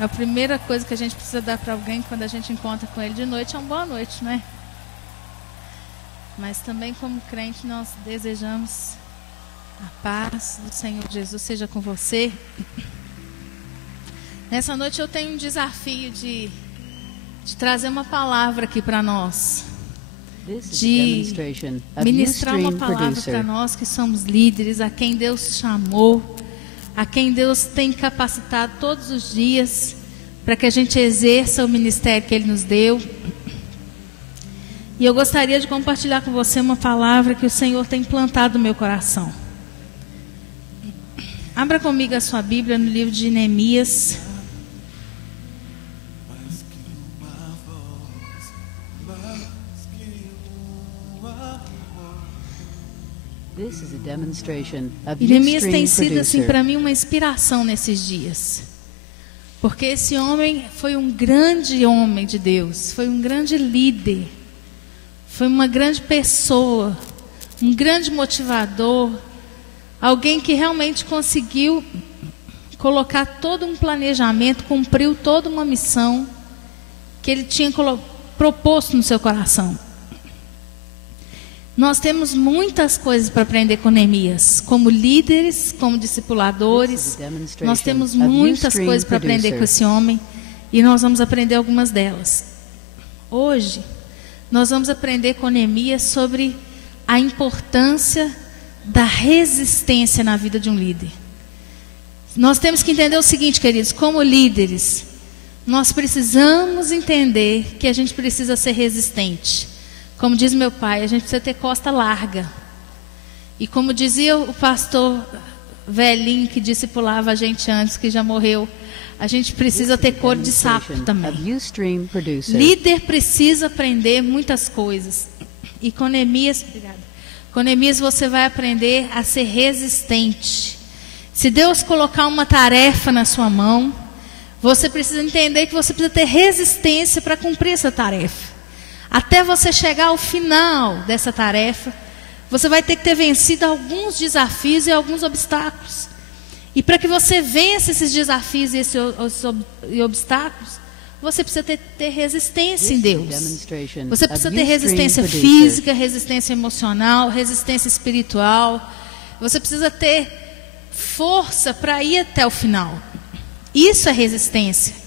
A primeira coisa que a gente precisa dar para alguém quando a gente encontra com ele de noite é uma boa noite, não é? Mas também como crente nós desejamos a paz do Senhor Jesus seja com você. Nessa noite eu tenho um desafio de trazer uma palavra aqui para nós. De ministrar uma palavra para nós que somos líderes, a quem Deus chamou, a quem Deus tem capacitado todos os dias para que a gente exerça o ministério que Ele nos deu. E eu gostaria de compartilhar com você uma palavra que o Senhor tem plantado no meu coração. Abra comigo a sua Bíblia no livro de Neemias. E Neemias tem sido assim para mim uma inspiração nesses dias, porque esse homem foi um grande homem de Deus, foi um grande líder, foi uma grande pessoa, um grande motivador, alguém que realmente conseguiu colocar todo um planejamento, cumpriu toda uma missão que ele tinha proposto no seu coração. Nós temos muitas coisas para aprender com Neemias, como líderes, como discipuladores. Nós temos muitas coisas para aprender com esse homem e nós vamos aprender algumas delas. Hoje, nós vamos aprender com Neemias sobre a importância da resistência na vida de um líder. Nós temos que entender o seguinte, queridos, como líderes, nós precisamos entender que a gente precisa ser resistente. Como diz meu pai, a gente precisa ter costa larga. E como dizia o pastor velhinho que discipulava a gente antes, que já morreu, a gente precisa ter couro de sapo também. Líder precisa aprender muitas coisas. E com Neemias você vai aprender a ser resistente. Se Deus colocar uma tarefa na sua mão, você precisa entender que você precisa ter resistência para cumprir essa tarefa. Até você chegar ao final dessa tarefa, você vai ter que ter vencido alguns desafios e alguns obstáculos. E para que você vença esses desafios e esses obstáculos, você precisa ter resistência em Deus. Você precisa ter resistência física, resistência emocional, resistência espiritual. Você precisa ter força para ir até o final. Isso é resistência.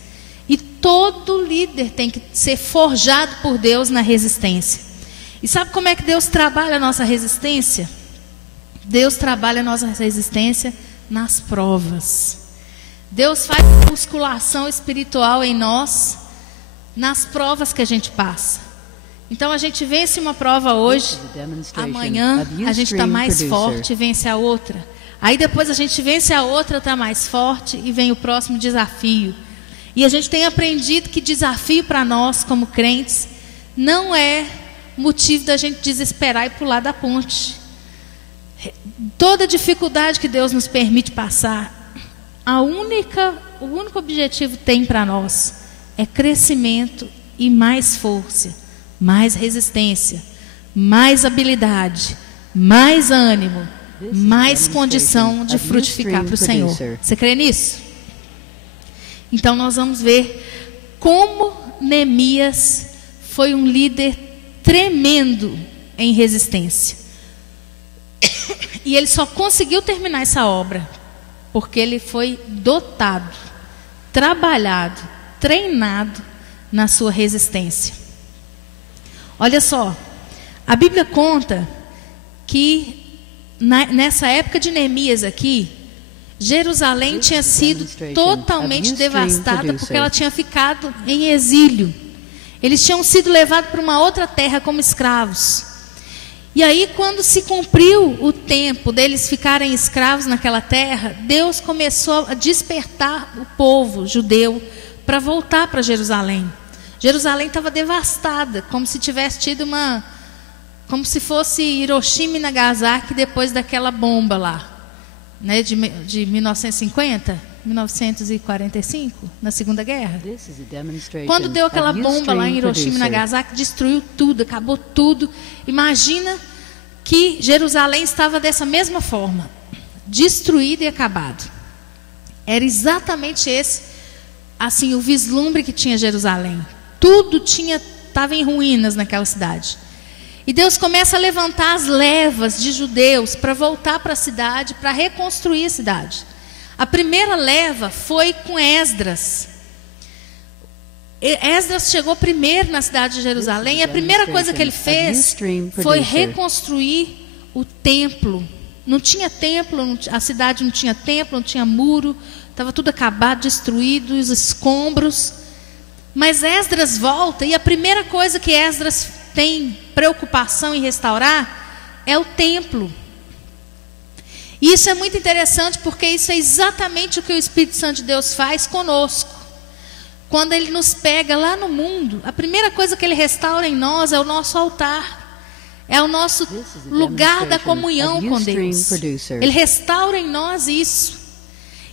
E todo líder tem que ser forjado por Deus na resistência. E sabe como é que Deus trabalha a nossa resistência? Deus trabalha a nossa resistência nas provas. Deus faz musculação espiritual em nós nas provas que a gente passa. Então a gente vence uma prova hoje, amanhã a gente está mais forte e vence a outra. Aí depois a gente vence a outra, está mais forte e vem o próximo desafio. E a gente tem aprendido que desafio para nós como crentes não é motivo da gente desesperar e pular da ponte. Toda dificuldade que Deus nos permite passar, o único objetivo que tem para nós é crescimento e mais força, mais resistência, mais habilidade, mais ânimo, mais condição de frutificar para o Senhor. Você crê nisso? Então nós vamos ver como Neemias foi um líder tremendo em resistência. E ele só conseguiu terminar essa obra porque ele foi dotado, trabalhado, treinado na sua resistência. Olha só, a Bíblia conta que nessa época de Neemias aqui, Jerusalém tinha sido totalmente devastada porque ela tinha ficado em exílio. Eles tinham sido levados para uma outra terra como escravos. E aí, quando se cumpriu o tempo deles ficarem escravos naquela terra, Deus começou a despertar o povo judeu para voltar para Jerusalém. Jerusalém estava devastada, como se tivesse tido como se fosse Hiroshima e Nagasaki depois daquela bomba lá. Né, de 1950, 1945, na Segunda Guerra. Quando deu aquela bomba lá em Hiroshima e Nagasaki, destruiu tudo, acabou tudo. Imagina que Jerusalém estava dessa mesma forma, destruído e acabado. Era exatamente esse assim, o vislumbre que tinha Jerusalém. Tudo estava em ruínas naquela cidade. E Deus começa a levantar as levas de judeus para voltar para a cidade, para reconstruir a cidade. A primeira leva foi com Esdras. Esdras chegou primeiro na cidade de Jerusalém, e a primeira coisa que ele fez foi reconstruir o templo. Não tinha templo, a cidade não tinha templo, não tinha muro, estava tudo acabado, destruído, os escombros. Mas Esdras volta, e a primeira coisa que Esdras tem preocupação em restaurar é o templo. E isso é muito interessante, porque isso é exatamente o que o Espírito Santo de Deus faz conosco. Quando Ele nos pega lá no mundo, a primeira coisa que Ele restaura em nós é o nosso altar. É o nosso lugar da comunhão com Deus. Ele restaura em nós isso.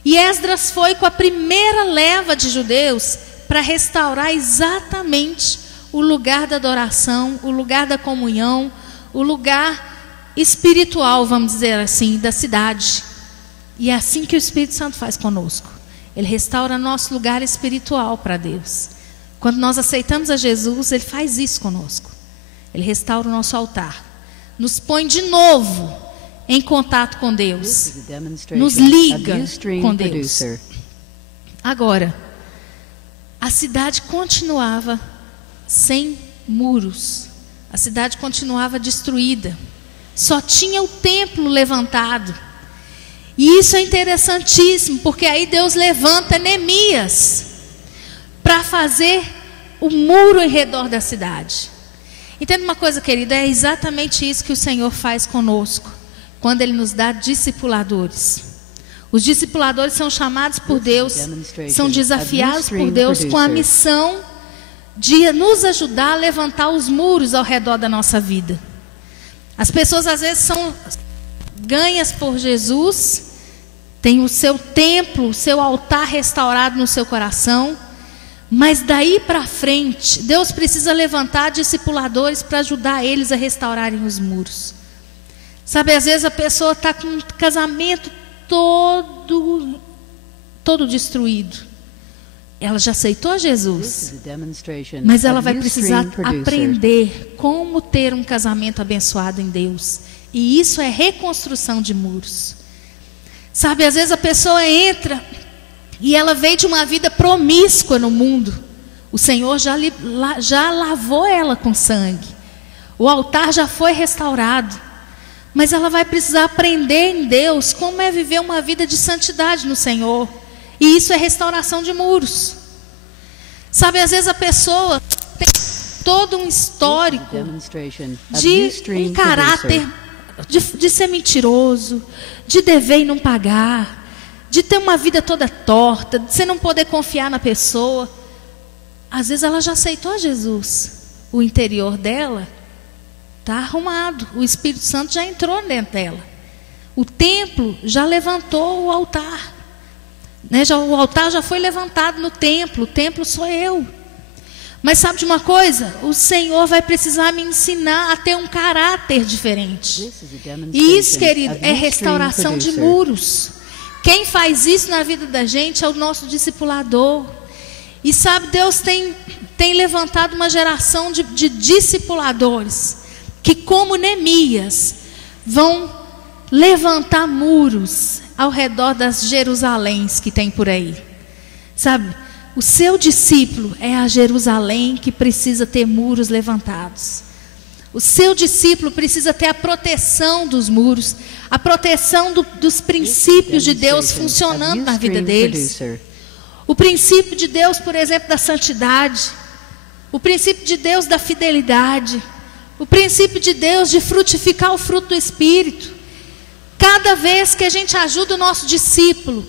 E Esdras foi com a primeira leva de judeus para restaurar exatamente o lugar da adoração, o lugar da comunhão, o lugar espiritual, vamos dizer assim, da cidade. E é assim que o Espírito Santo faz conosco. Ele restaura nosso lugar espiritual para Deus. Quando nós aceitamos a Jesus, Ele faz isso conosco. Ele restaura o nosso altar. Nos põe de novo em contato com Deus. Nos liga com Deus. Agora, a cidade continuava sem muros. A cidade continuava destruída. Só tinha o templo levantado. E isso é interessantíssimo, porque aí Deus levanta Neemias para fazer o muro em redor da cidade. Entenda uma coisa, querida, é exatamente isso que o Senhor faz conosco, quando Ele nos dá discipuladores. Os discipuladores são chamados por Deus, são desafiados por Deus com a missão de nos ajudar a levantar os muros ao redor da nossa vida. As pessoas às vezes são ganhas por Jesus, têm o seu templo, o seu altar restaurado no seu coração, mas daí para frente, Deus precisa levantar discipuladores para ajudar eles a restaurarem os muros. Sabe, às vezes a pessoa está com um casamento todo destruído. Ela já aceitou Jesus, mas ela vai precisar aprender como ter um casamento abençoado em Deus. E isso é reconstrução de muros. Sabe, às vezes a pessoa entra e ela veio de uma vida promíscua no mundo. O Senhor já lavou ela com sangue. O altar já foi restaurado. Mas ela vai precisar aprender em Deus como é viver uma vida de santidade no Senhor. E isso é restauração de muros. Sabe, às vezes a pessoa tem todo um histórico de um caráter de ser mentiroso, de dever e não pagar, de ter uma vida toda torta, de você não poder confiar na pessoa. Às vezes ela já aceitou Jesus. O interior dela está arrumado. O Espírito Santo já entrou dentro dela. O templo já levantou o altar. O altar já foi levantado no templo. O templo sou eu. Mas sabe de uma coisa? O Senhor vai precisar me ensinar a ter um caráter diferente. E isso, querido, é restauração de muros. Quem faz isso na vida da gente é o nosso discipulador. E sabe, Deus tem levantado uma geração de discipuladores que, como Neemias, vão levantar muros ao redor das Jerusaléns que tem por aí. Sabe, o seu discípulo é a Jerusalém que precisa ter muros levantados. O seu discípulo precisa ter a proteção dos muros, a proteção dos princípios de Deus funcionando na vida deles. O princípio de Deus, por exemplo, da santidade. O princípio de Deus da fidelidade. O princípio de Deus de frutificar o fruto do Espírito. Cada vez que a gente ajuda o nosso discípulo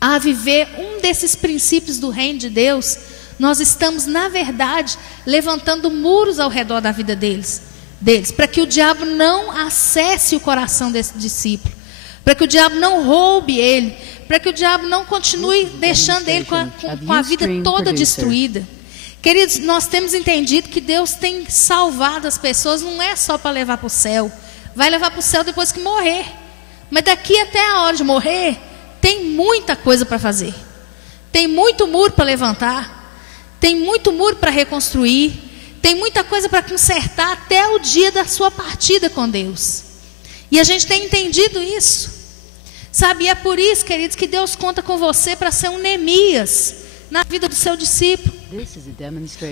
a viver um desses princípios do reino de Deus, nós estamos, na verdade, levantando muros ao redor da vida deles, para que o diabo não acesse o coração desse discípulo, para que o diabo não roube ele, para que o diabo não continue deixando ele com a vida toda destruída. Queridos, nós temos entendido que Deus tem salvado as pessoas, não é só para levar para o céu. Vai levar para o céu depois que morrer. Mas daqui até a hora de morrer, tem muita coisa para fazer. tem muito muro para levantar, tem muito muro para reconstruir, tem muita coisa para consertar até o dia da sua partida com Deus. E a gente tem entendido isso. Sabe, e é por isso, queridos, que Deus conta com você para ser um Neemias na vida do seu discípulo.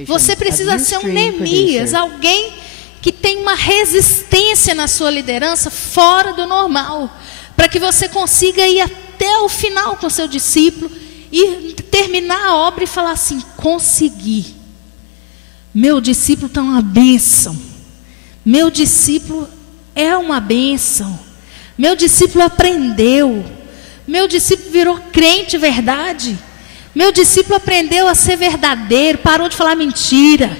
Você precisa ser um Neemias, alguém que tem uma resistência na sua liderança fora do normal, para que você consiga ir até o final com o seu discípulo e terminar a obra e falar assim: consegui. Meu discípulo está uma bênção. Meu discípulo é uma bênção. Meu discípulo aprendeu. Meu discípulo virou crente de verdade. Meu discípulo aprendeu a ser verdadeiro, parou de falar mentira.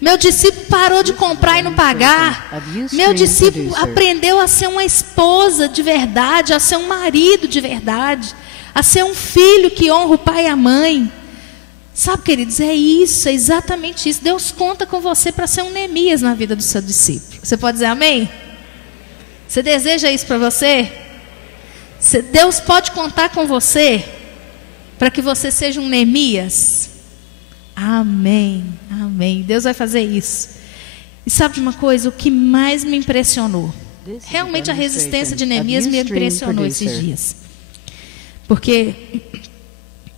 Meu discípulo parou de comprar e não pagar. Meu discípulo aprendeu a ser uma esposa de verdade, a ser um marido de verdade, a ser um filho que honra o pai e a mãe. Sabe, queridos, é isso, é exatamente isso. Deus conta com você para ser um Neemias na vida do seu discípulo. Você pode dizer amém? Você deseja isso para você? Deus pode contar com você para que você seja um Neemias? Amém, amém. Deus vai fazer isso. E sabe de uma coisa? O que mais me impressionou, realmente a resistência de Neemias me impressionou esses dias. Porque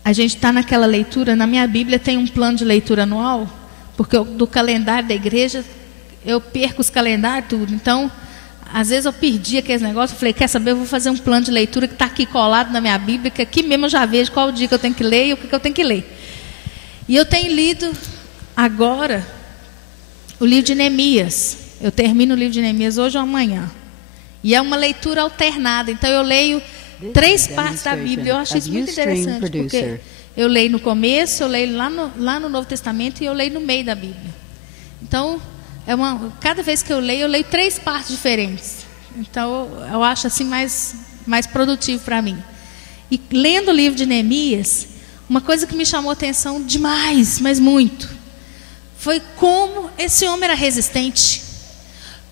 a gente está naquela leitura, na minha Bíblia tem um plano de leitura anual, porque do calendário da igreja, eu perco os calendários, tudo. Então, às vezes eu perdi aqueles negócios, eu falei, quer saber, eu vou fazer um plano de leitura que está aqui colado na minha Bíblia, que aqui mesmo eu já vejo qual o dia que eu tenho que ler e o que eu tenho que ler. E eu tenho lido agora o livro de Neemias. Eu termino o livro de Neemias hoje ou amanhã. E é uma leitura alternada, então eu leio 3 partes da Bíblia. Eu acho isso muito interessante, porque eu leio no começo, eu leio lá no Novo Testamento e eu leio no meio da Bíblia. Então, cada vez que eu leio 3 partes diferentes. Então, eu acho assim mais produtivo para mim. E lendo o livro de Neemias, uma coisa que me chamou a atenção demais, mas muito, foi como esse homem era resistente,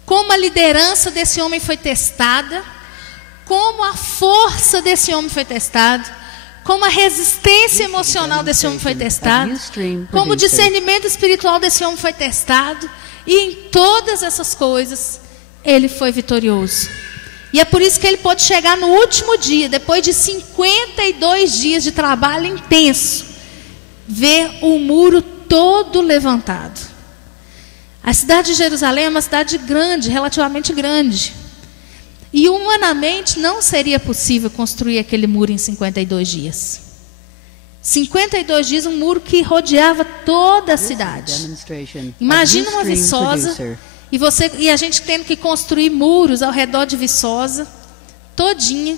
como a liderança desse homem foi testada, como a força desse homem foi testada, como a resistência emocional desse homem foi testada, como o discernimento espiritual desse homem foi testado, e em todas essas coisas ele foi vitorioso. E é por isso que ele pôde chegar no último dia, depois de 52 dias de trabalho intenso, ver o muro todo levantado. A cidade de Jerusalém é uma cidade grande, relativamente grande. E humanamente não seria possível construir aquele muro em 52 dias. 52 dias, um muro que rodeava toda a cidade. Imagina uma Viçosa e a gente tendo que construir muros ao redor de Viçosa, todinha,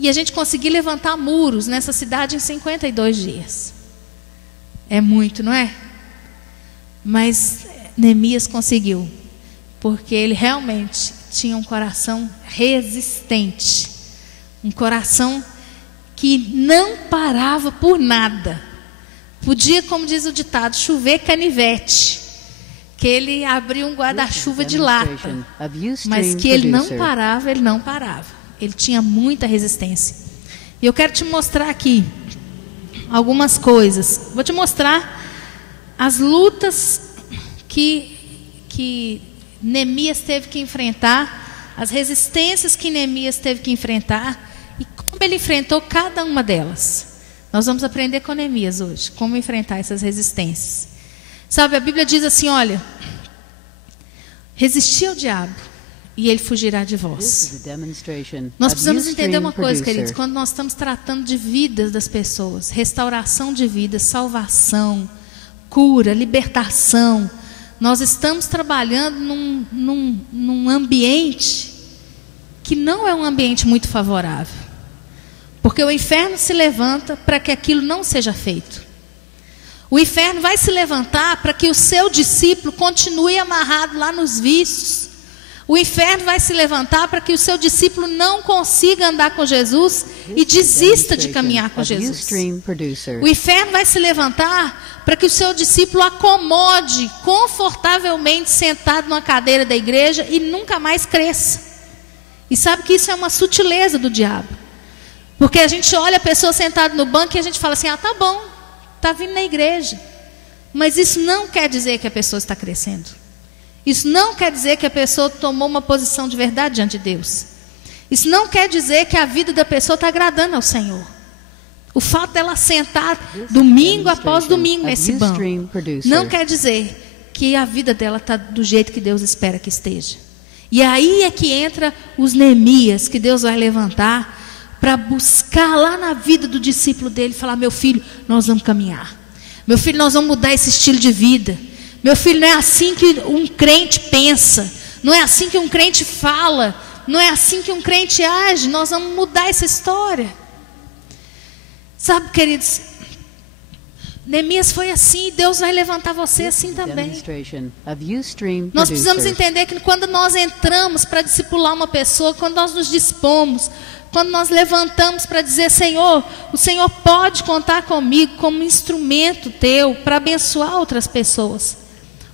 e a gente conseguir levantar muros nessa cidade em 52 dias. É muito, não é? Mas Neemias conseguiu, porque ele realmente tinha um coração resistente, um coração que não parava por nada. Podia, como diz o ditado, chover canivete, que ele abriu um guarda-chuva de lata, mas que ele não parava, ele tinha muita resistência. E eu quero te mostrar aqui algumas coisas. Vou te mostrar as lutas que Neemias teve que enfrentar, as resistências que Neemias teve que enfrentar, e como ele enfrentou cada uma delas. Nós vamos aprender com Neemias hoje, como enfrentar essas resistências. Sabe, a Bíblia diz assim, olha, resisti ao diabo e ele fugirá de vós. Nós precisamos entender uma coisa, queridos, quando nós estamos tratando de vidas das pessoas, restauração de vida, salvação, cura, libertação, nós estamos trabalhando num ambiente que não é um ambiente muito favorável, porque o inferno se levanta para que aquilo não seja feito. O inferno vai se levantar para que o seu discípulo continue amarrado lá nos vícios. O inferno vai se levantar para que o seu discípulo não consiga andar com Jesus e desista de caminhar com Jesus. O inferno vai se levantar para que o seu discípulo acomode confortavelmente sentado numa cadeira da igreja e nunca mais cresça. E sabe que isso é uma sutileza do diabo. Porque a gente olha a pessoa sentada no banco e a gente fala assim, tá bom, está vindo na igreja. Mas isso não quer dizer que a pessoa está crescendo. Isso não quer dizer que a pessoa tomou uma posição de verdade diante de Deus. Isso não quer dizer que a vida da pessoa está agradando ao Senhor. O fato dela sentar domingo após domingo nesse banco não quer dizer que a vida dela está do jeito que Deus espera que esteja. E aí é que entra os Neemias que Deus vai levantar para buscar lá na vida do discípulo dele e falar, meu filho, nós vamos caminhar. Meu filho, nós vamos mudar esse estilo de vida. Meu filho, não é assim que um crente pensa. Não é assim que um crente fala. Não é assim que um crente age. Nós vamos mudar essa história. Sabe, queridos, Neemias foi assim, e Deus vai levantar você assim também. Nós precisamos entender que quando nós entramos para discipular uma pessoa, quando nós nos dispomos, quando nós levantamos para dizer, Senhor, o Senhor pode contar comigo como instrumento teu para abençoar outras pessoas.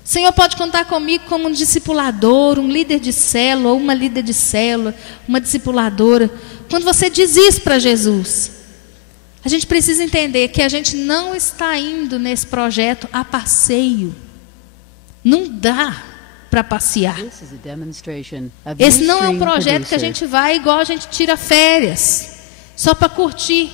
O Senhor pode contar comigo como um discipulador, um líder de célula, ou uma líder de célula, uma discipuladora. Quando você diz isso para Jesus, a gente precisa entender que a gente não está indo nesse projeto a passeio. Não dá para passear. Esse não é um projeto que a gente vai igual a gente tira férias, só para curtir.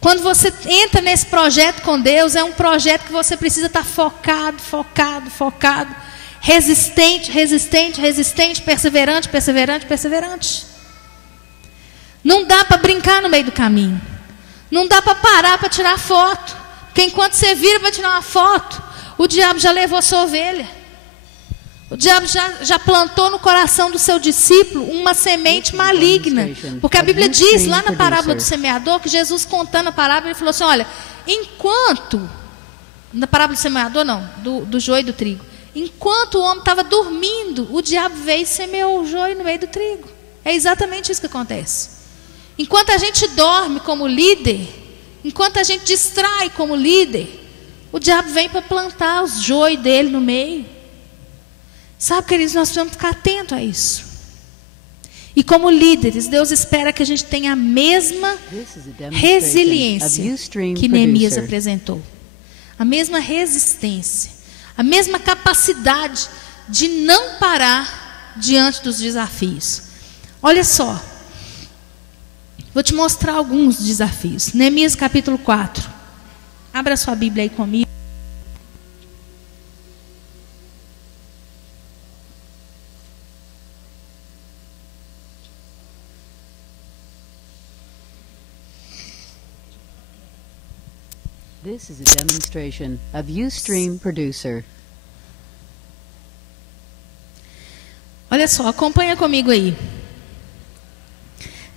Quando você entra nesse projeto com Deus, é um projeto que você precisa estar focado, focado, focado, resistente, resistente, resistente, perseverante, perseverante, perseverante. Não dá para brincar no meio do caminho. Não dá para parar para tirar foto. Porque enquanto você vira para tirar uma foto, o diabo já levou a sua ovelha. O diabo já plantou no coração do seu discípulo uma semente maligna. Porque a Bíblia diz lá na parábola do semeador, que Jesus contando a parábola, ele falou assim, olha, enquanto, na parábola do semeador não, do joio e do trigo, enquanto o homem estava dormindo, o diabo veio e semeou o joio no meio do trigo. É exatamente isso que acontece. Enquanto a gente dorme como líder, enquanto a gente distrai como líder, o diabo vem para plantar os joios dele no meio. Sabe, queridos, nós precisamos ficar atentos a isso. E como líderes, Deus espera que a gente tenha a mesma resiliência que Neemias apresentou. A mesma resistência. A mesma capacidade de não parar diante dos desafios. Olha só. Vou te mostrar alguns desafios. Neemias capítulo 4. Abra sua Bíblia aí comigo. This is a demonstration of Ustream Producer. Olha só, acompanha comigo aí.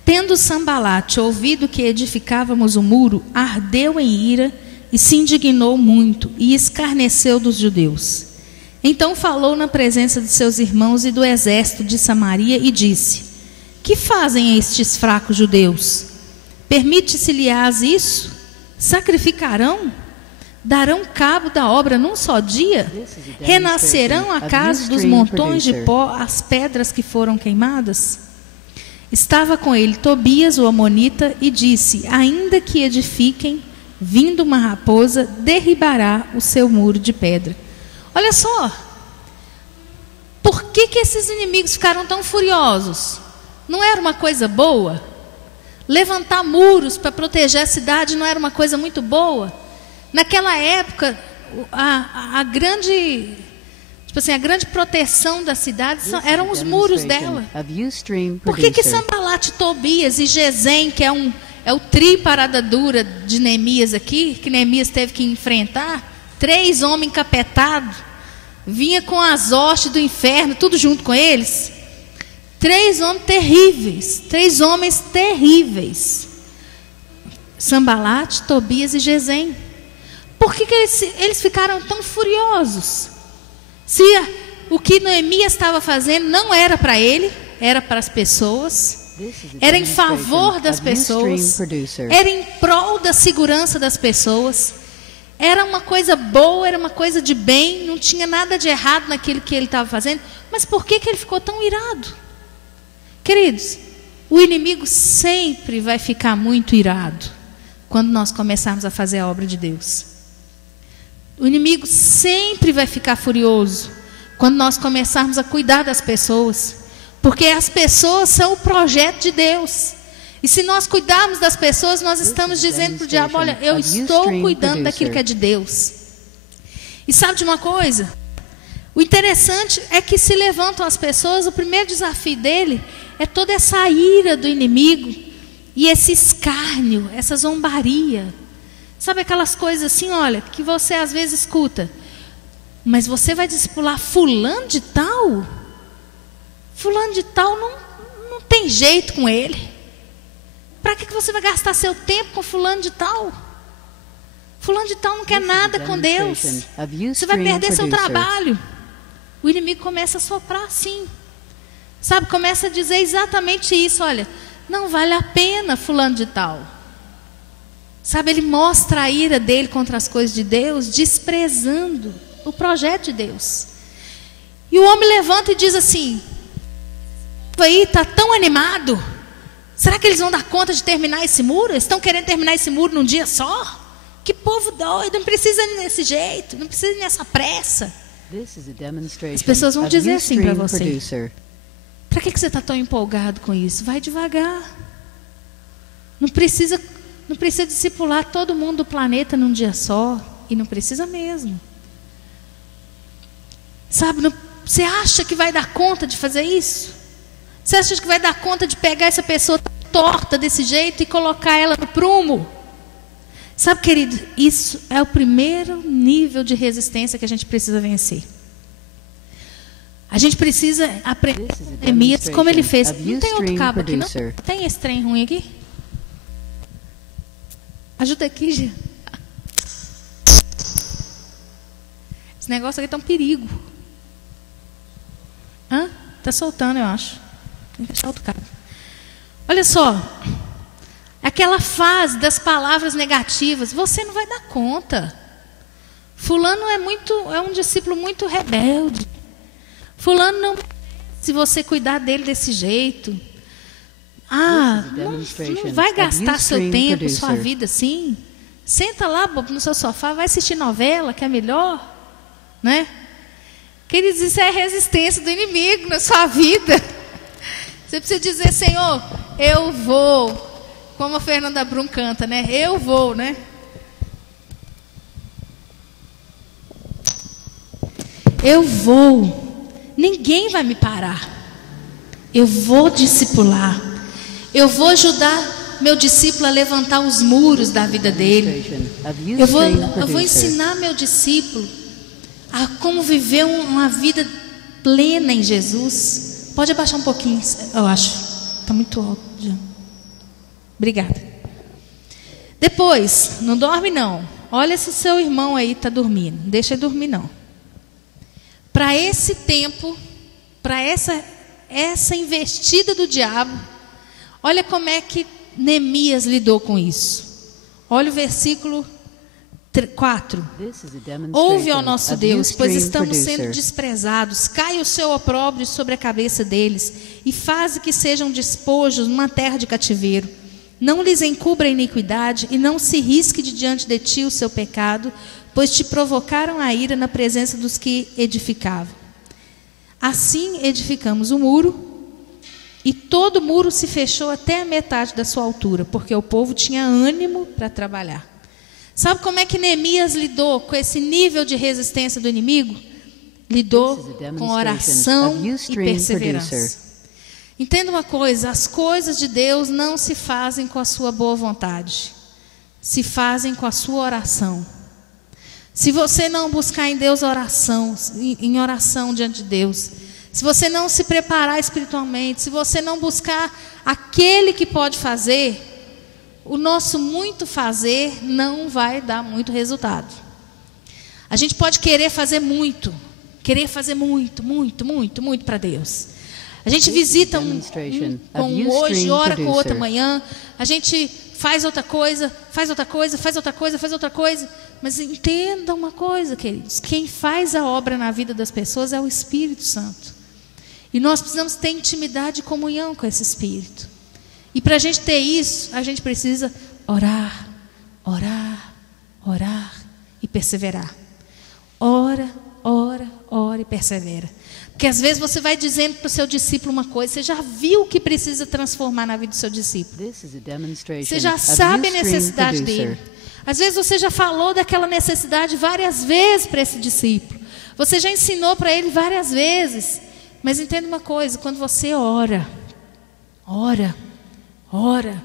Tendo Sambalate ouvido que edificávamos o muro, ardeu em ira e se indignou muito e escarneceu dos judeus. Então falou na presença de seus irmãos e do exército de Samaria e disse, que fazem estes fracos judeus? Permite-se-lhes isso? Sacrificarão? Darão cabo da obra num só dia? Renascerão acaso dos montões de pó as pedras que foram queimadas? Estava com ele Tobias, o amonita, e disse, ainda que edifiquem, vindo uma raposa, derribará o seu muro de pedra. Olha só, por que esses inimigos ficaram tão furiosos? Não era uma coisa boa? Levantar muros para proteger a cidade não era uma coisa muito boa? Naquela época, a grande proteção da cidade eram os muros dela. Por que Sambalate, Tobias e Gesem, que é o parada dura de Neemias aqui, que Neemias teve que enfrentar, 3 homens encapetados, vinha com as hostes do inferno, tudo junto com eles. 3 homens terríveis, 3 homens terríveis. Sambalate, Tobias e Gesem. Por que eles ficaram tão furiosos? Se o que Neemias estava fazendo não era para ele, era para as pessoas, era em favor das pessoas, era em prol da segurança das pessoas, era uma coisa boa, era uma coisa de bem, não tinha nada de errado naquilo que ele estava fazendo, mas por que ele ficou tão irado? Queridos, O inimigo sempre vai ficar muito irado quando nós começarmos a fazer a obra de Deus. O inimigo sempre vai ficar furioso quando nós começarmos a cuidar das pessoas, porque as pessoas são o projeto de Deus. E se nós cuidarmos das pessoas, nós estamos dizendo para o diabo: olha, eu estou cuidando daquilo que é de Deus. E sabe de uma coisa? O interessante é que se levantam as pessoas, o primeiro desafio dele é toda essa ira do inimigo e esse escárnio, essa zombaria. Sabe aquelas coisas assim, olha, que você às vezes escuta: mas você vai discipular fulano de tal? Fulano de tal não tem jeito com ele. Para que você vai gastar seu tempo com fulano de tal? Fulano de tal não quer nada com Deus. Você vai perder seu trabalho. O inimigo começa a soprar assim. Sabe, começa a dizer exatamente isso. Olha, não vale a pena fulano de tal. Sabe, ele mostra a ira dele contra as coisas de Deus, desprezando o projeto de Deus. E o homem levanta e diz assim: aí está tão animado. Será que eles vão dar conta de terminar esse muro? Eles estão querendo terminar esse muro num dia só? Que povo doido, não precisa ir desse jeito, não precisa ir nessa pressa. As pessoas vão dizer assim para você: para que você está tão empolgado com isso? Vai devagar. Não precisa discipular todo mundo do planeta num dia só. E não precisa mesmo. Sabe, você acha que vai dar conta de fazer isso? Você acha que vai dar conta de pegar essa pessoa torta desse jeito e colocar ela no prumo? Sabe, querido, isso é o primeiro nível de resistência que a gente precisa vencer. A gente precisa aprender com Neemias como ele fez. Não tem outro cabo aqui, não? Tem esse trem ruim aqui? Ajuda aqui, Gia. Esse negócio aqui tá um perigo. Tá soltando, eu acho. Tem que fechar outro cabo. Olha só. Aquela fase das palavras negativas. Você não vai dar conta. Fulano é um discípulo muito rebelde. Fulano não... Se você cuidar dele desse jeito... não vai gastar seu tempo, sua vida assim. Senta lá, bobo, no seu sofá, vai assistir novela, que é melhor, né? Queridos, isso é resistência do inimigo na sua vida. Você precisa dizer: Senhor, eu vou, como a Fernanda Brum canta, né? Eu vou, né? Eu vou. Ninguém vai me parar. Eu vou discipular. Eu vou ajudar meu discípulo a levantar os muros da vida dele. Eu vou ensinar meu discípulo a como viver uma vida plena em Jesus. Pode abaixar um pouquinho, eu acho. Está muito alto já. Obrigada. Depois, não dorme não. Olha se seu irmão aí está dormindo. Não deixa ele dormir não. Para esse tempo, para essa investida do diabo, olha como é que Neemias lidou com isso. Olha o versículo 4. Ouve ao nosso Deus, pois estamos sendo desprezados. Cai o seu opróbrio sobre a cabeça deles e faze que sejam despojos numa terra de cativeiro. Não lhes encubra a iniquidade e não se risque de diante de ti o seu pecado, pois te provocaram a ira na presença dos que edificavam. Assim edificamos o muro, e todo o muro se fechou até a metade da sua altura, porque o povo tinha ânimo para trabalhar. Sabe como é que Neemias lidou com esse nível de resistência do inimigo? Lidou com oração e perseverança. Entenda uma coisa: as coisas de Deus não se fazem com a sua boa vontade, se fazem com a sua oração. Se você não buscar em Deus em oração diante de Deus, se você não se preparar espiritualmente, se você não buscar aquele que pode fazer, o nosso muito fazer não vai dar muito resultado. A gente pode querer fazer muito para Deus. A gente visita um hoje, ora com outra amanhã. A gente faz outra coisa. Mas entenda uma coisa, queridos: quem faz a obra na vida das pessoas é o Espírito Santo. E nós precisamos ter intimidade e comunhão com esse Espírito. E para a gente ter isso, a gente precisa orar, orar, orar e perseverar. Ora, ora, ora e persevera. Porque às vezes você vai dizendo para o seu discípulo uma coisa, você já viu o que precisa transformar na vida do seu discípulo. Você já sabe a necessidade dele. Às vezes você já falou daquela necessidade várias vezes para esse discípulo. Você já ensinou para ele várias vezes. Mas entenda uma coisa, quando você ora, ora, ora,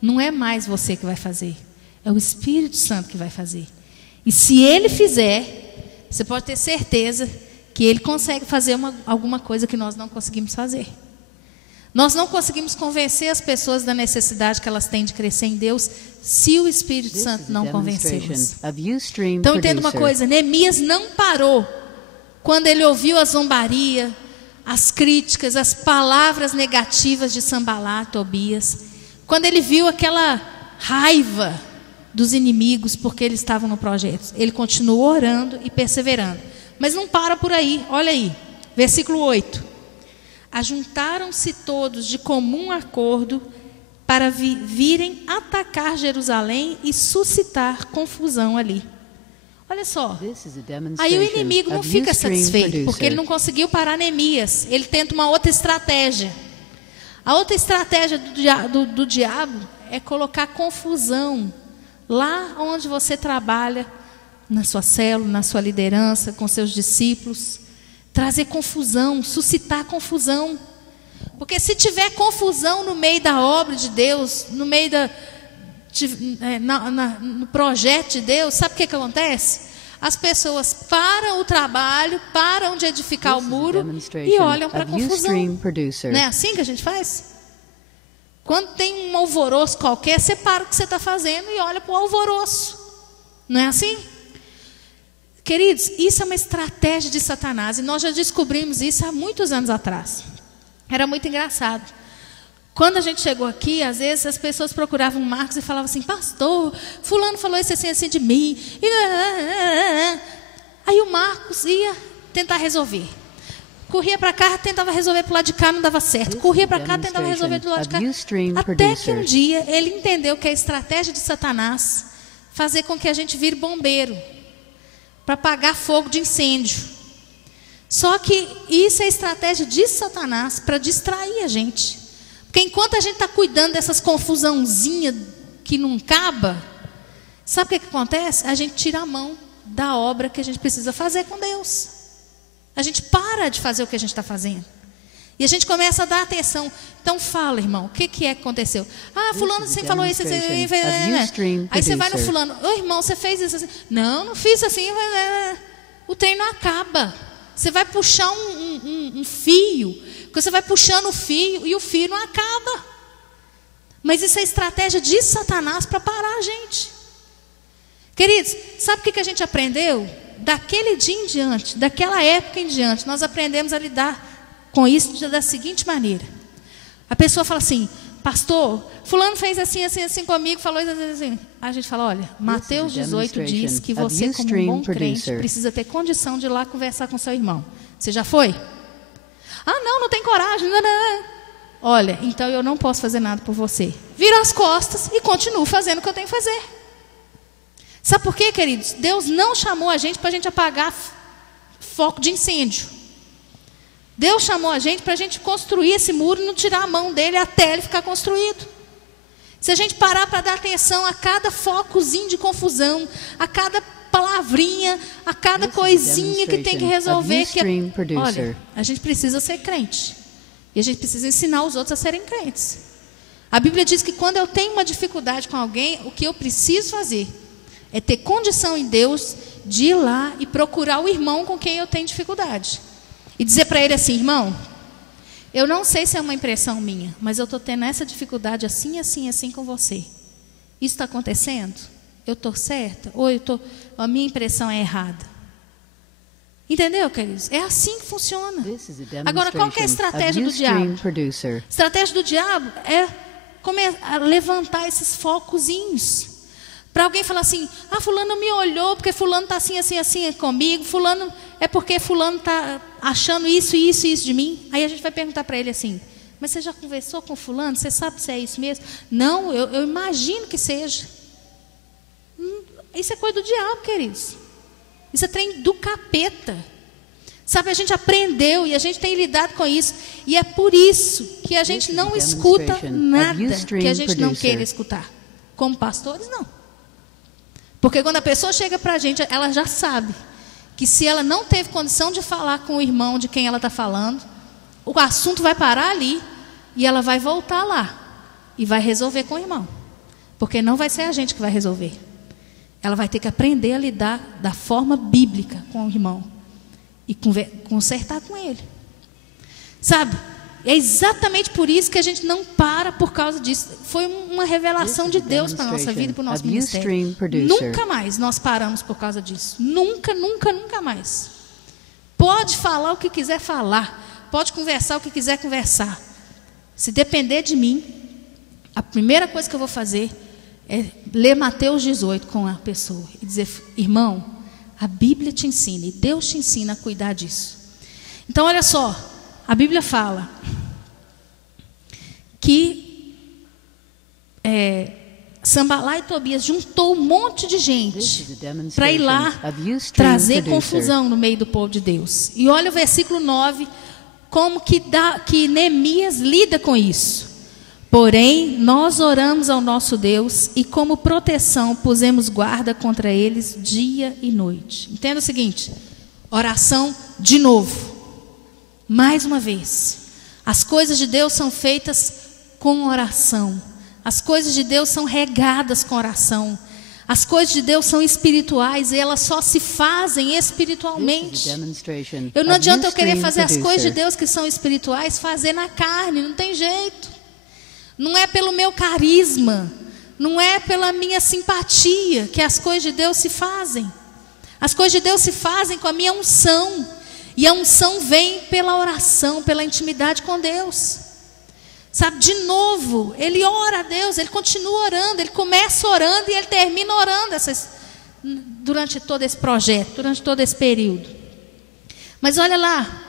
não é mais você que vai fazer. É o Espírito Santo que vai fazer. E se ele fizer, você pode ter certeza que ele consegue fazer alguma coisa que nós não conseguimos fazer. Nós não conseguimos convencer as pessoas da necessidade que elas têm de crescer em Deus se o Espírito Santo não convencê-las. Então entenda uma coisa, Neemias não parou quando ele ouviu a zombaria, as críticas, as palavras negativas de Sambalá, Tobias, quando ele viu aquela raiva dos inimigos porque eles estavam no projeto. Ele continuou orando e perseverando. Mas não para por aí, olha aí, versículo 8. Ajuntaram-se todos de comum acordo para virem atacar Jerusalém e suscitar confusão ali. Olha só, aí o inimigo não fica satisfeito, porque ele não conseguiu parar Neemias. Ele tenta uma outra estratégia. A outra estratégia do diabo é colocar confusão lá onde você trabalha, na sua célula, na sua liderança, com seus discípulos. Trazer confusão, suscitar confusão. Porque se tiver confusão no meio da obra de Deus, no meio no projeto de Deus, sabe o que acontece? As pessoas param o trabalho, param de edificar o muro e olham para a confusão. Não é assim que a gente faz? Quando tem um alvoroço qualquer, você para o que você está fazendo e olha para o alvoroço. Não é assim? Queridos, isso é uma estratégia de Satanás. E nós já descobrimos isso há muitos anos atrás. Era muito engraçado. Quando a gente chegou aqui, às vezes as pessoas procuravam o Marcos e falavam assim: pastor, fulano falou isso assim, assim de mim. Aí o Marcos ia tentar resolver. Corria para cá, tentava resolver para o lado de cá, não dava certo. Corria para cá, tentava resolver do lado de cá. Até que um dia ele entendeu que a estratégia de Satanás fazer com que a gente vire bombeiro para apagar fogo de incêndio. Só que isso é a estratégia de Satanás para distrair a gente. Porque enquanto a gente está cuidando dessas confusãozinhas que não acaba, sabe o que acontece? A gente tira a mão da obra que a gente precisa fazer com Deus. A gente para de fazer o que a gente está fazendo. E a gente começa a dar atenção. Então fala, irmão, o que é que aconteceu? Ah, fulano você falou isso assim. Aí você vai no fulano: ô irmão, você fez isso assim. Não fiz assim. O trem não acaba. Você vai puxar um fio, você vai puxando o fio e o fio não acaba. Mas isso é estratégia de Satanás para parar a gente. Queridos, sabe o que a gente aprendeu? Daquele dia em diante, daquela época em diante, nós aprendemos a lidar com isso da seguinte maneira. A pessoa fala assim: pastor, fulano fez assim, assim, assim comigo, falou isso, assim. A gente fala: olha, Mateus 18 diz que você, como um bom crente, precisa ter condição de ir lá conversar com seu irmão. Você já foi? Ah, não tem coragem. Não. Olha, então eu não posso fazer nada por você. Vira as costas e continuo fazendo o que eu tenho que fazer. Sabe por quê, queridos? Deus não chamou a gente para a gente apagar foco de incêndio. Deus chamou a gente para a gente construir esse muro e não tirar a mão dele até ele ficar construído. Se a gente parar para dar atenção a cada focozinho de confusão, a cada palavrinha, a cada coisinha que tem que resolver, olha, a gente precisa ser crente. E a gente precisa ensinar os outros a serem crentes. A Bíblia diz que quando eu tenho uma dificuldade com alguém, o que eu preciso fazer é ter condição em Deus de ir lá e procurar o irmão com quem eu tenho dificuldade. E dizer para ele assim: irmão, eu não sei se é uma impressão minha, mas eu estou tendo essa dificuldade assim, assim, assim com você. Isso está acontecendo? Eu estou certa? Ou a minha impressão é errada? Entendeu, queridos? É assim que funciona. Agora, qual que é a estratégia do diabo? A estratégia do diabo é levantar esses focozinhos. Para alguém falar assim: ah, fulano me olhou porque fulano está assim, assim, assim comigo. Fulano é porque fulano está achando isso, isso e isso de mim. Aí a gente vai perguntar para ele assim: Mas você já conversou com fulano? Você sabe se é isso mesmo? Não, eu imagino que seja. Isso é coisa do diabo, queridos. Isso é trem do capeta. Sabe, a gente aprendeu e a gente tem lidado com isso. E é por isso que a gente não escuta nada que a gente não queira escutar. Como pastores, não. Porque quando a pessoa chega para a gente, ela já sabe que se ela não teve condição de falar com o irmão de quem ela está falando, o assunto vai parar ali e ela vai voltar lá e vai resolver com o irmão. Porque não vai ser a gente que vai resolver. Ela vai ter que aprender a lidar da forma bíblica com o irmão e consertar com ele. Sabe? É exatamente por isso que a gente não para por causa disso. Foi uma revelação de Deus para a nossa vida e para o nosso ministério. Nunca mais nós paramos por causa disso. Nunca, nunca, nunca mais. Pode falar o que quiser falar. Pode conversar o que quiser conversar. Se depender de mim, a primeira coisa que eu vou fazer é ler Mateus 18 com a pessoa e dizer: irmão, a Bíblia te ensina e Deus te ensina a cuidar disso. Então, olha só, a Bíblia fala que Sambalá e Tobias juntou um monte de gente para ir lá trazer confusão no meio do povo de Deus. E olha o versículo 9, como que Neemias lida com isso. Porém, nós oramos ao nosso Deus e como proteção pusemos guarda contra eles dia e noite. Entenda o seguinte, oração de novo, mais uma vez. As coisas de Deus são feitas com oração. As coisas de Deus são regadas com oração. As coisas de Deus são espirituais e elas só se fazem espiritualmente. Não adianta eu querer fazer as coisas de Deus que são espirituais, fazer na carne, não tem jeito. Não é pelo meu carisma, não é pela minha simpatia que as coisas de Deus se fazem. As coisas de Deus se fazem com a minha unção. E a unção vem pela oração, pela intimidade com Deus. Sabe, de novo, ele ora a Deus, ele continua orando, ele começa orando e ele termina orando durante todo esse projeto, durante todo esse período. Mas olha lá,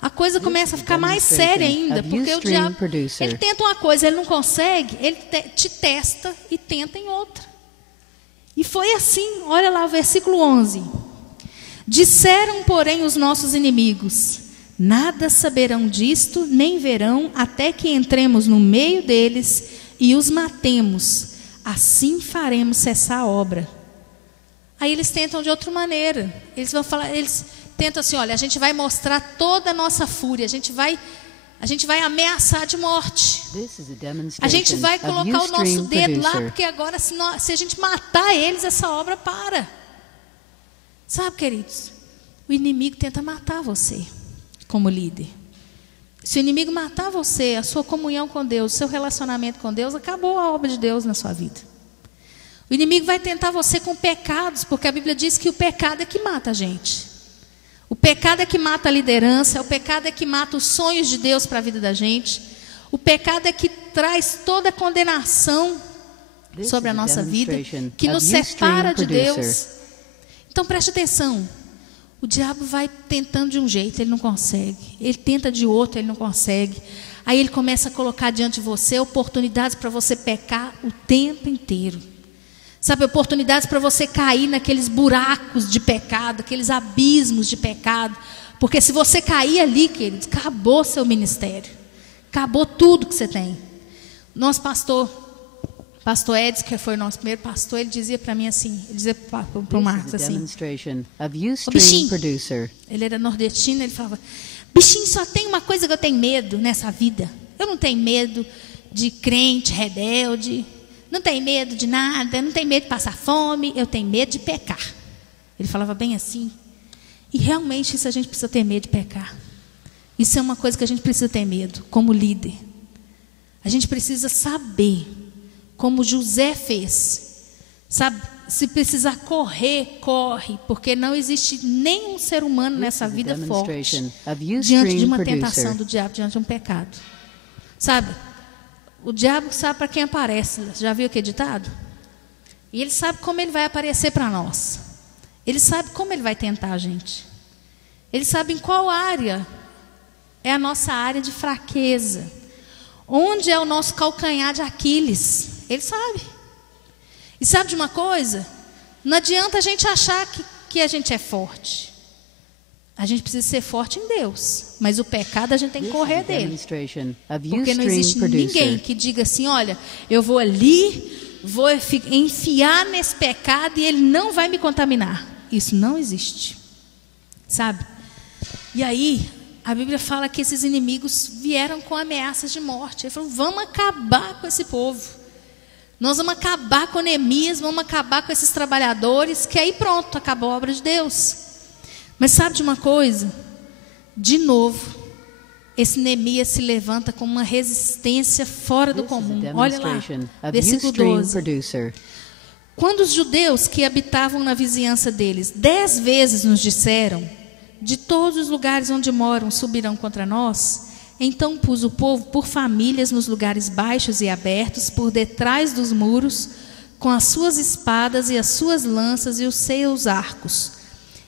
a coisa começa a ficar mais séria ainda, porque o diabo, ele tenta uma coisa, ele não consegue, ele te testa e tenta em outra. E foi assim, olha lá o versículo 11. Disseram, porém, os nossos inimigos: nada saberão disto, nem verão, até que entremos no meio deles e os matemos. Assim faremos cessar a obra. Aí eles tentam de outra maneira. Eles vão falar, eles tentam assim: olha, a gente vai mostrar toda a nossa fúria, a gente vai ameaçar de morte. A gente vai colocar o nosso dedo lá, porque agora se a gente matar eles, essa obra para. Sabe, queridos, o inimigo tenta matar você como líder. Se o inimigo matar você, a sua comunhão com Deus, o seu relacionamento com Deus, acabou a obra de Deus na sua vida. O inimigo vai tentar você com pecados, porque a Bíblia diz que o pecado é que mata a gente. O pecado é que mata a liderança, o pecado é que mata os sonhos de Deus para a vida da gente. O pecado é que traz toda a condenação sobre a nossa vida, que nos separa de Deus. Então preste atenção, o diabo vai tentando de um jeito, ele não consegue. Ele tenta de outro, ele não consegue. Aí ele começa a colocar diante de você oportunidades para você pecar o tempo inteiro. Sabe, oportunidades para você cair naqueles buracos de pecado, aqueles abismos de pecado. Porque se você cair ali, queridos, acabou seu ministério. Acabou tudo que você tem. Nosso pastor Edson, que foi o nosso primeiro pastor, ele dizia para mim assim, ele dizia para o Marcos assim: bichinho, ele era nordestino, ele falava: bichinho, só tem uma coisa que eu tenho medo nessa vida. Eu não tenho medo de crente rebelde, não tenho medo de nada, não tenho medo de passar fome, eu tenho medo de pecar. Ele falava bem assim. E realmente isso a gente precisa ter medo de pecar. Isso é uma coisa que a gente precisa ter medo, como líder. A gente precisa saber, como José fez, sabe? Se precisar correr, corre, porque não existe nenhum ser humano nessa vida forte diante de uma tentação do diabo, diante de um pecado. Sabe? O diabo sabe para quem aparece. Já viu aquele ditado? E ele sabe como ele vai aparecer para nós. Ele sabe como ele vai tentar a gente. Ele sabe em qual área é a nossa área de fraqueza. onde é o nosso calcanhar de Aquiles. Ele sabe. E sabe de uma coisa? Não adianta a gente achar que a gente é forte. A gente precisa ser forte em Deus. Mas o pecado a gente tem que correr dele. Porque não existe ninguém que diga assim, olha, eu vou ali, vou enfiar nesse pecado e ele não vai me contaminar. Isso não existe. Sabe? E aí, a Bíblia fala que esses inimigos vieram com ameaças de morte. Ele falou, vamos acabar com esse povo. Nós vamos acabar com Neemias, vamos acabar com esses trabalhadores, que aí pronto, acabou a obra de Deus. Mas sabe de uma coisa? De novo, esse Neemias se levanta com uma resistência fora do comum. Olha lá, versículo 12. Quando os judeus que habitavam na vizinhança deles 10 vezes nos disseram, de todos os lugares onde moram subirão contra nós, então pus o povo por famílias nos lugares baixos e abertos, por detrás dos muros, com as suas espadas e as suas lanças e os seus arcos.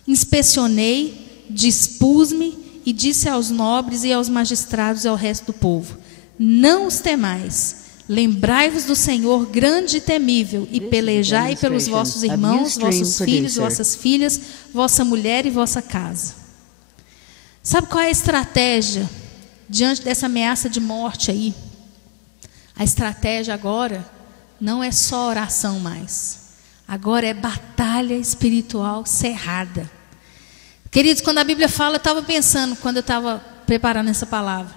Inspecionei, dispus-me e disse aos nobres e aos magistrados e ao resto do povo, não os temais, lembrai-vos do Senhor grande e temível, e pelejai pelos vossos irmãos, vossos filhos, vossas filhas, vossa mulher e vossa casa. Sabe qual é a estratégia diante dessa ameaça de morte aí? A estratégia agora não é só oração mais. Agora é batalha espiritual cerrada. Queridos, quando a Bíblia fala, eu estava pensando, quando eu estava preparando essa palavra,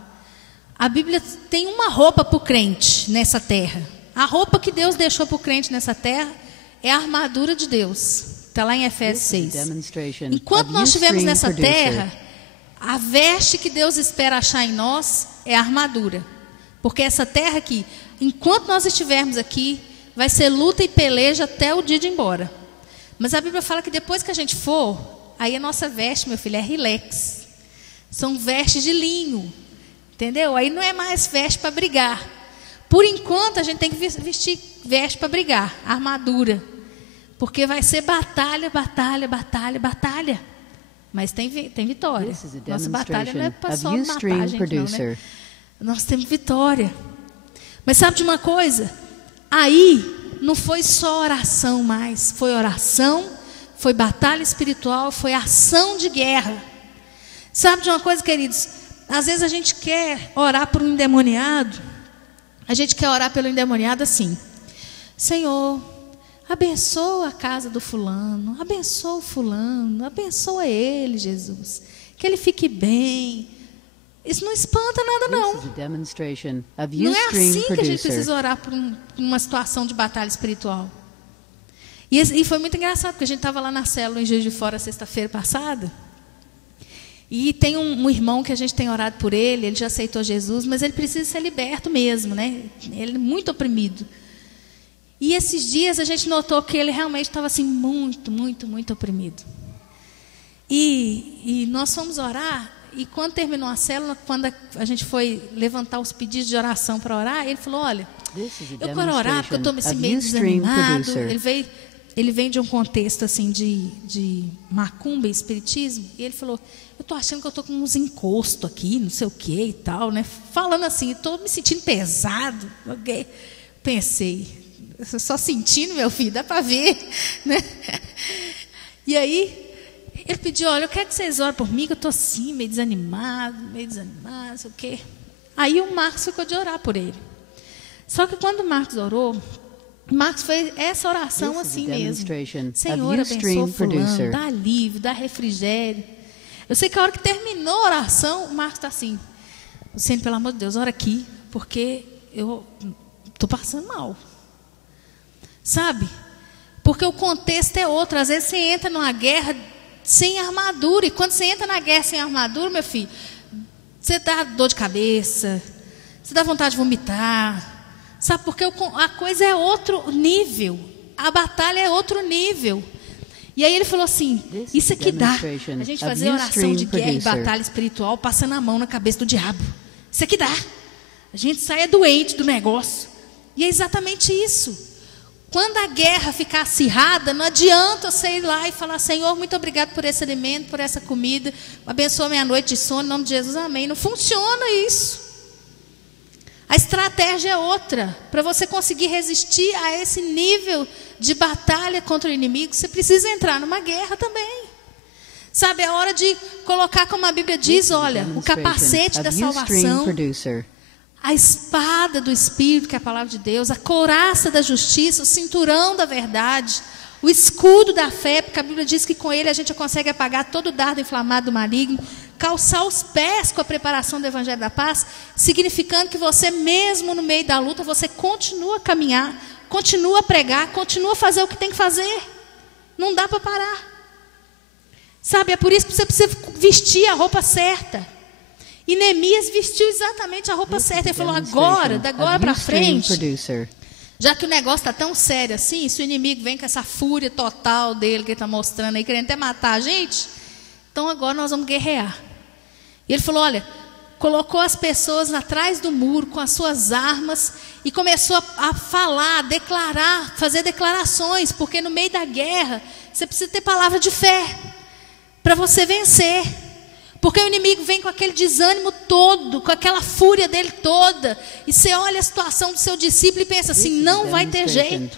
a Bíblia tem uma roupa para o crente nessa terra. A roupa que Deus deixou para o crente nessa terra é a armadura de Deus. Está lá em Efésios 6. Enquanto nós estivermos nessa terra, a veste que Deus espera achar em nós é a armadura. Porque essa terra aqui, enquanto nós estivermos aqui, vai ser luta e peleja até o dia de ir embora. Mas a Bíblia fala que depois que a gente for, aí a nossa veste, meu filho, é relax. São vestes de linho. Entendeu? Aí não é mais veste para brigar. Por enquanto, a gente tem que vestir veste para brigar, armadura. Porque vai ser batalha, batalha, batalha, batalha. Mas tem vitória. Nossa batalha não é para só matar a gente, não, né? Nós temos vitória. Mas sabe de uma coisa? Aí não foi só oração mais. Foi oração, foi batalha espiritual, foi ação de guerra. Sabe de uma coisa, queridos? Às vezes a gente quer orar por um endemoniado. A gente quer orar pelo endemoniado assim: Senhor, abençoa a casa do fulano, abençoa o fulano, abençoa ele, Jesus, que ele fique bem. Isso não espanta nada, não. Não é assim que a gente precisa orar por uma situação de batalha espiritual. E foi muito engraçado, porque a gente estava lá na célula em Juiz de Fora sexta-feira passada. E tem um irmão que a gente tem orado por ele já aceitou Jesus, mas ele precisa ser liberto mesmo, né? Ele é muito oprimido. E esses dias a gente notou que ele realmente estava assim, muito, muito, muito oprimido. E nós fomos orar, e quando terminou a célula, quando a gente foi levantar os pedidos de oração para orar, ele falou, olha, eu quero orar porque eu estou assim, meio desanimado. Ele vem de um contexto assim de macumba e espiritismo, e ele falou, eu estou achando que eu estou com uns encostos aqui, não sei o que e tal, né? Falando assim, estou me sentindo pesado. Okay? Pensei, só sentindo, meu filho, dá para ver, né? E aí, ele pediu, olha, eu quero que vocês orem por mim, que eu estou assim, meio desanimado, não sei o quê. Aí o Marcos ficou de orar por ele. Só que quando o Marcos orou, Marcos fez essa oração assim mesmo. Senhor, abençoa fulano, dá alívio, dá refrigério. Eu sei que a hora que terminou a oração, o Marcos está assim, Senhor, pelo amor de Deus, ora aqui, porque eu estou passando mal. Sabe? Porque o contexto é outro. Às vezes você entra numa guerra sem armadura. E quando você entra na guerra sem armadura, meu filho, você dá dor de cabeça, você dá vontade de vomitar. Sabe? Porque a coisa é outro nível. A batalha é outro nível. E aí ele falou assim, isso aqui dá. A gente fazer oração de guerra e batalha espiritual passando a mão na cabeça do diabo. Isso aqui dá. A gente sai doente do negócio. E é exatamente isso. Quando a guerra ficar acirrada, não adianta você ir lá e falar, Senhor, muito obrigado por esse alimento, por essa comida, abençoa minha noite de sono, em nome de Jesus, amém. Não funciona isso. A estratégia é outra. Para você conseguir resistir a esse nível de batalha contra o inimigo, você precisa entrar numa guerra também. Sabe, é hora de colocar, como a Bíblia diz, olha, o capacete da salvação, a espada do Espírito, que é a palavra de Deus, a couraça da justiça, o cinturão da verdade, o escudo da fé, porque a Bíblia diz que com ele a gente consegue apagar todo dardo inflamado do maligno, calçar os pés com a preparação do Evangelho da Paz, significando que você mesmo no meio da luta, você continua a caminhar, continua a pregar, continua a fazer o que tem que fazer. Não dá para parar. Sabe, é por isso que você precisa vestir a roupa certa. E Neemias vestiu exatamente a roupa certa. Ele falou, agora, da agora para frente, já que o negócio está tão sério assim, se o inimigo vem com essa fúria total dele, que ele está mostrando aí, querendo até matar a gente, então agora nós vamos guerrear. E ele falou, olha, colocou as pessoas atrás do muro com as suas armas e começou a falar, a declarar, fazer declarações, porque no meio da guerra você precisa ter palavra de fé para você vencer. Porque o inimigo vem com aquele desânimo todo, com aquela fúria dele toda, e você olha a situação do seu discípulo e pensa assim, não vai ter jeito.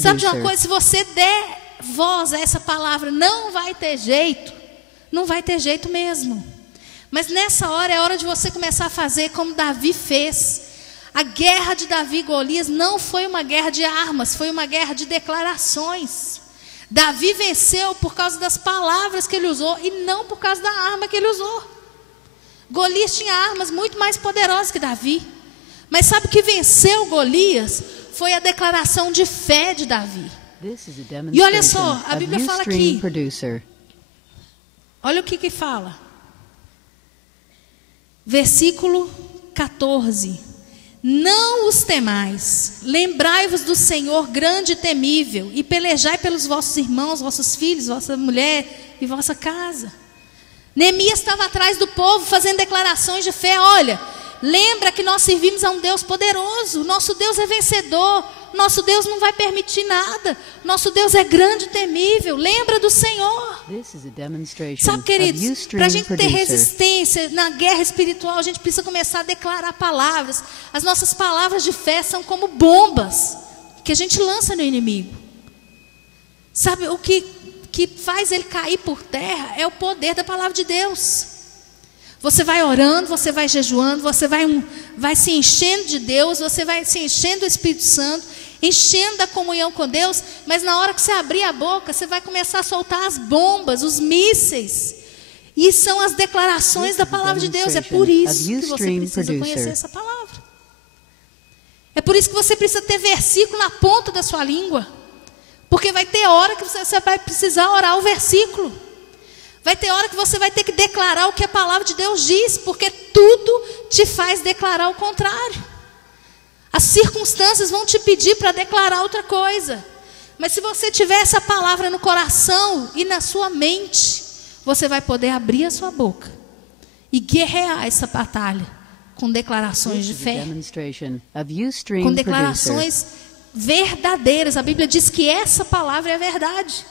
Sabe de uma coisa, se você der voz a essa palavra, não vai ter jeito, não vai ter jeito mesmo. Mas nessa hora é hora de você começar a fazer como Davi fez. A guerra de Davi e Golias não foi uma guerra de armas, foi uma guerra de declarações. Davi venceu por causa das palavras que ele usou e não por causa da arma que ele usou. Golias tinha armas muito mais poderosas que Davi. Mas sabe o que venceu Golias? Foi a declaração de fé de Davi. E olha só, a Bíblia fala aqui. Olha o que fala. Versículo 14. Não os temais, lembrai-vos do Senhor grande e temível, e pelejai pelos vossos irmãos, vossos filhos, vossa mulher e vossa casa. Neemias estava atrás do povo fazendo declarações de fé. Olha, lembra que nós servimos a um Deus poderoso, nosso Deus é vencedor, nosso Deus não vai permitir nada, nosso Deus é grande e temível, lembra do Senhor. Sabe, queridos, para a gente ter resistência na guerra espiritual, a gente precisa começar a declarar palavras. As nossas palavras de fé são como bombas que a gente lança no inimigo. Sabe, o que faz ele cair por terra é o poder da palavra de Deus. Você vai orando, você vai jejuando, você vai se enchendo de Deus, você vai se enchendo do Espírito Santo, enchendo da comunhão com Deus, mas na hora que você abrir a boca, você vai começar a soltar as bombas, os mísseis. E são as declarações da palavra de Deus. É por isso que você precisa conhecer essa palavra. É por isso que você precisa ter versículo na ponta da sua língua. Porque vai ter hora que você vai precisar orar o versículo. Vai ter hora que você vai ter que declarar o que a palavra de Deus diz, porque tudo te faz declarar o contrário. As circunstâncias vão te pedir para declarar outra coisa. Mas se você tiver essa palavra no coração e na sua mente, você vai poder abrir a sua boca e guerrear essa batalha com declarações de fé, com declarações verdadeiras. A Bíblia diz que essa palavra é a verdade.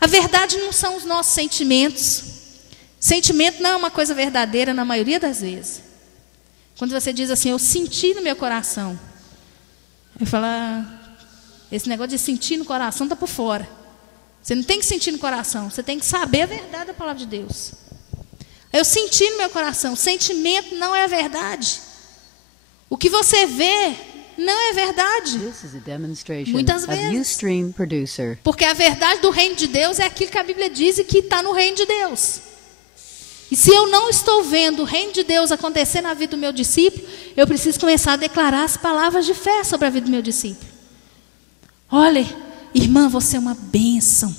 A verdade não são os nossos sentimentos. Sentimento não é uma coisa verdadeira na maioria das vezes. Quando você diz assim, eu senti no meu coração. Eu falo, esse negócio de sentir no coração está por fora. Você não tem que sentir no coração, você tem que saber a verdade da palavra de Deus. Eu senti no meu coração, sentimento não é a verdade. O que você vê não é verdade. Muitas vezes. Porque a verdade do reino de Deus é aquilo que a Bíblia diz e que está no reino de Deus. E se eu não estou vendo o reino de Deus acontecer na vida do meu discípulo, eu preciso começar a declarar as palavras de fé sobre a vida do meu discípulo. Olha, irmã, você é uma bênção.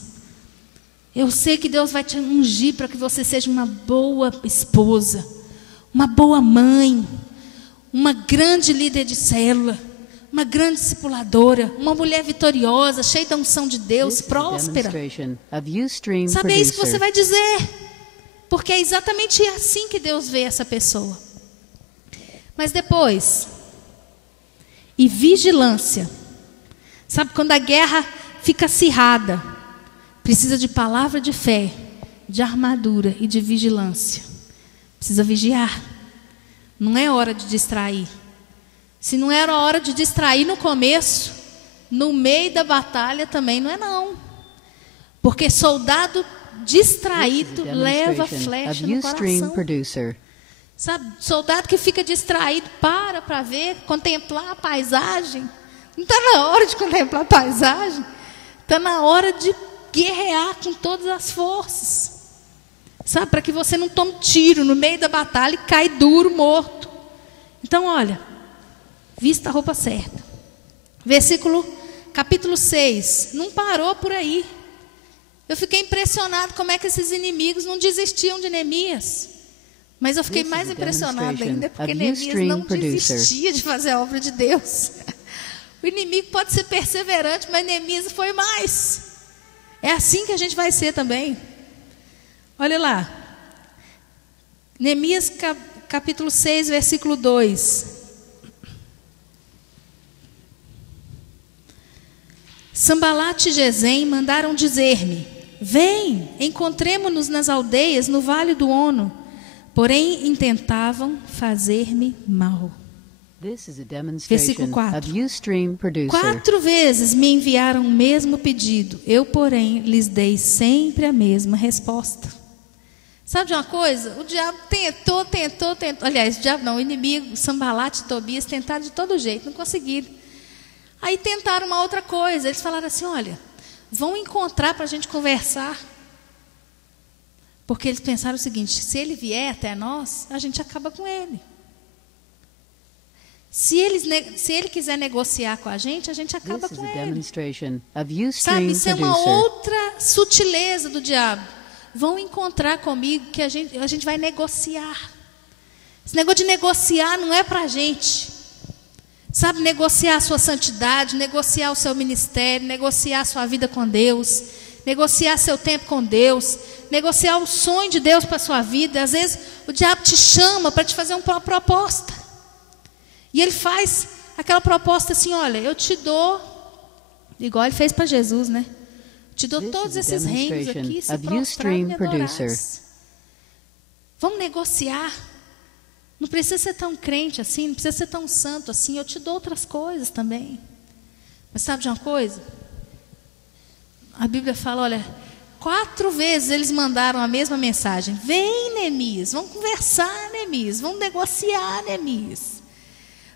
Eu sei que Deus vai te ungir para que você seja uma boa esposa, uma boa mãe, uma grande líder de célula, uma grande discipuladora, uma mulher vitoriosa, cheia da unção de Deus, próspera. Sabe, é isso que você vai dizer. Porque é exatamente assim que Deus vê essa pessoa. Mas depois, e vigilância. Sabe, quando a guerra fica acirrada, precisa de palavra de fé, de armadura e de vigilância. Precisa vigiar. Não é hora de distrair. Se não era hora de distrair no começo, no meio da batalha também não é não. Porque soldado distraído leva flecha no coração. Sabe, soldado que fica distraído, para ver, contemplar a paisagem. Não está na hora de contemplar a paisagem. Está na hora de guerrear com todas as forças. Sabe, para que você não tome tiro no meio da batalha e cai duro, morto. Então, olha, vista a roupa certa. Capítulo 6, não parou por aí. Eu fiquei impressionado como é que esses inimigos não desistiam de Neemias. Mas eu fiquei mais impressionada ainda porque Neemias não desistia de fazer a obra de Deus. O inimigo pode ser perseverante, mas Neemias foi mais. É assim que a gente vai ser também. Olha lá. Neemias capítulo 6, versículo 2. Sambalat e Gesem mandaram dizer-me: vem, encontremo-nos nas aldeias no vale do Ono. Porém, intentavam fazer-me mal. Versículo 4. 4 vezes me enviaram o mesmo pedido. Eu, porém, lhes dei sempre a mesma resposta. Sabe de uma coisa? O diabo tentou. Aliás, o diabo não, o inimigo, Sambalat e Tobias, tentaram de todo jeito, não conseguiram. Aí tentaram uma outra coisa. Eles falaram assim: olha, vão encontrar para a gente conversar. Porque eles pensaram o seguinte: se ele vier até nós, a gente acaba com ele. Se ele quiser negociar com a gente acaba com ele. Sabe, isso é uma outra sutileza do diabo. Vão encontrar comigo que a gente vai negociar. Esse negócio de negociar não é para a gente. Sabe, negociar a sua santidade, negociar o seu ministério, negociar a sua vida com Deus, negociar seu tempo com Deus, negociar o sonho de Deus para a sua vida. Às vezes o diabo te chama para te fazer uma proposta. E ele faz aquela proposta assim: olha, eu te dou, igual ele fez para Jesus, né? Te dou todos esses reinos aqui, se prostrar e me adorares. Vamos negociar. Não precisa ser tão crente assim, não precisa ser tão santo assim. Eu te dou outras coisas também. Mas sabe de uma coisa? A Bíblia fala, olha, 4 vezes eles mandaram a mesma mensagem: vem, Neemias, vamos conversar, Neemias, vamos negociar, Neemias.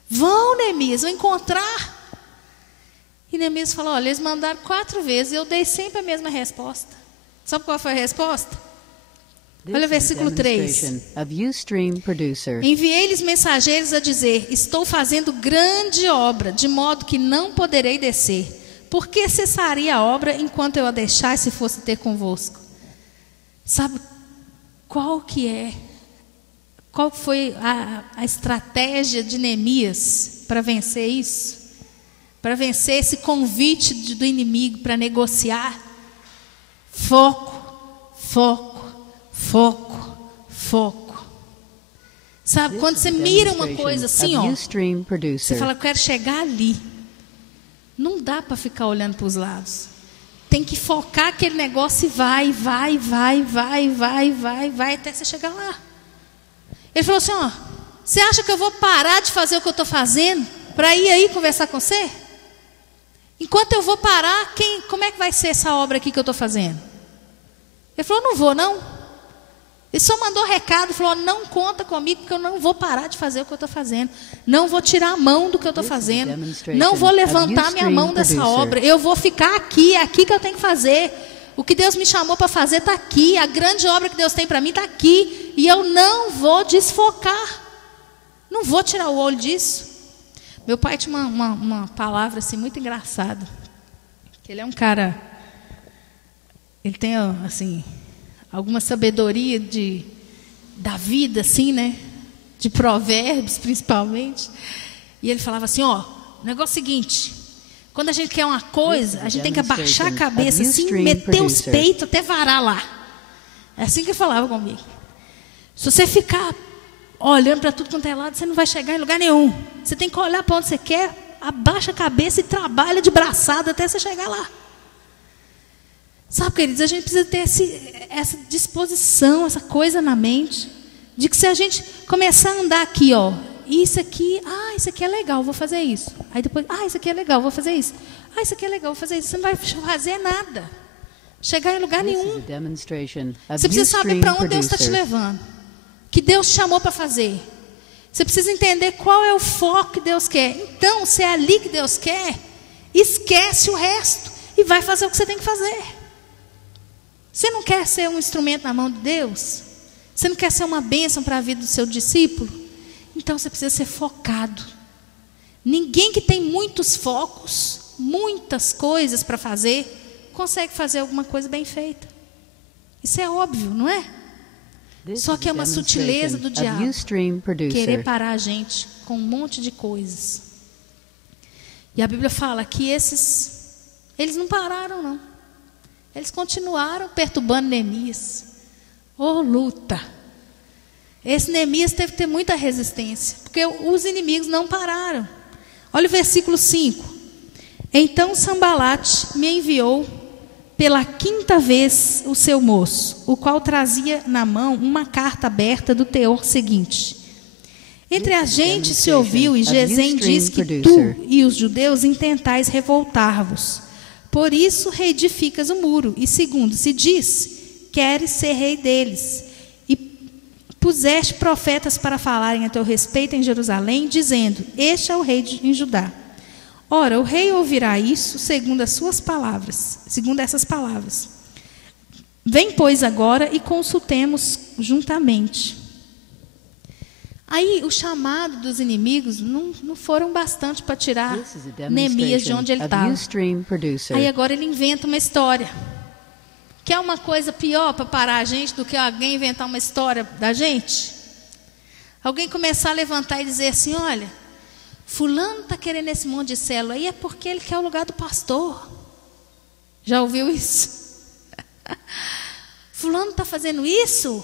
Vão, Neemias, vão encontrar. E Neemias falou: olha, eles mandaram 4 vezes, eu dei sempre a mesma resposta. Sabe qual foi a resposta? Olha o versículo 3. Enviei-lhes mensageiros a dizer: estou fazendo grande obra, de modo que não poderei descer. Por que cessaria a obra enquanto eu a deixasse e fosse ter convosco? Sabe qual foi a estratégia de Neemias para vencer isso? Para vencer esse convite do inimigo para negociar? Foco, foco, foco, foco. Sabe, quando você mira uma coisa assim, ó, você fala: eu quero chegar ali. Não dá para ficar olhando para os lados. Tem que focar aquele negócio e vai até você chegar lá. Ele falou assim: ó, você acha que eu vou parar de fazer o que eu estou fazendo para ir aí conversar com você? Enquanto eu vou parar, como é que vai ser essa obra aqui que eu estou fazendo? Ele falou: não vou não. Ele só mandou recado, falou: não conta comigo, porque eu não vou parar de fazer o que eu estou fazendo. Não vou tirar a mão do que eu estou fazendo. Não vou levantar minha mão dessa obra. Eu vou ficar aqui, é aqui que eu tenho que fazer. O que Deus me chamou para fazer está aqui. A grande obra que Deus tem para mim está aqui. E eu não vou desfocar. Não vou tirar o olho disso. Meu pai tinha uma palavra assim muito engraçada. Que ele é um cara... Ele tem assim... alguma sabedoria da vida, assim, né? De provérbios, principalmente. E ele falava assim: ó, o negócio é o seguinte: quando a gente quer uma coisa, a gente tem que abaixar a cabeça assim, meter os peitos até varar lá. É assim que ele falava comigo. Se você ficar olhando para tudo quanto é lado, você não vai chegar em lugar nenhum. Você tem que olhar para onde você quer, abaixa a cabeça e trabalha de braçada até você chegar lá. Sabe, queridos, a gente precisa ter essa disposição, essa coisa na mente, de que se a gente começar a andar aqui, ó, isso aqui é legal, vou fazer isso. Aí depois, isso aqui é legal, vou fazer isso. Isso aqui é legal, vou fazer isso. Você não vai fazer nada. Chegar em lugar nenhum. Você precisa saber para onde Deus está te levando. Que Deus te chamou para fazer. Você precisa entender qual é o foco que Deus quer. Então, se é ali que Deus quer, esquece o resto e vai fazer o que você tem que fazer. Você não quer ser um instrumento na mão de Deus? Você não quer ser uma bênção para a vida do seu discípulo? Então você precisa ser focado. Ninguém que tem muitos focos, muitas coisas para fazer, consegue fazer alguma coisa bem feita. Isso é óbvio, não é? Só que é uma sutileza do diabo querer parar a gente com um monte de coisas. E a Bíblia fala que eles não pararam, não. Eles continuaram perturbando Neemias. Luta. Esse Neemias teve que ter muita resistência, porque os inimigos não pararam. Olha o versículo 5. Então Sambalate me enviou pela 5ª vez o seu moço, o qual trazia na mão uma carta aberta do teor seguinte: entre a gente se ouviu, e Gesem diz que tu e os judeus intentais revoltar-vos. Por isso reedificas o muro. E segundo, se diz, queres ser rei deles. E puseste profetas para falarem a teu respeito em Jerusalém, dizendo: este é o rei em Judá. Ora, o rei ouvirá isso segundo as suas palavras, segundo essas palavras. Vem, pois, agora e consultemos juntamente. Aí o chamado dos inimigos não foram bastante para tirar Neemias de onde ele estava. Aí agora ele inventa uma história. Quer uma coisa pior para parar a gente do que alguém inventar uma história da gente? Alguém começar a levantar e dizer assim: olha, fulano está querendo esse monte de célula aí, é porque ele quer o lugar do pastor. Já ouviu isso? Fulano está fazendo isso,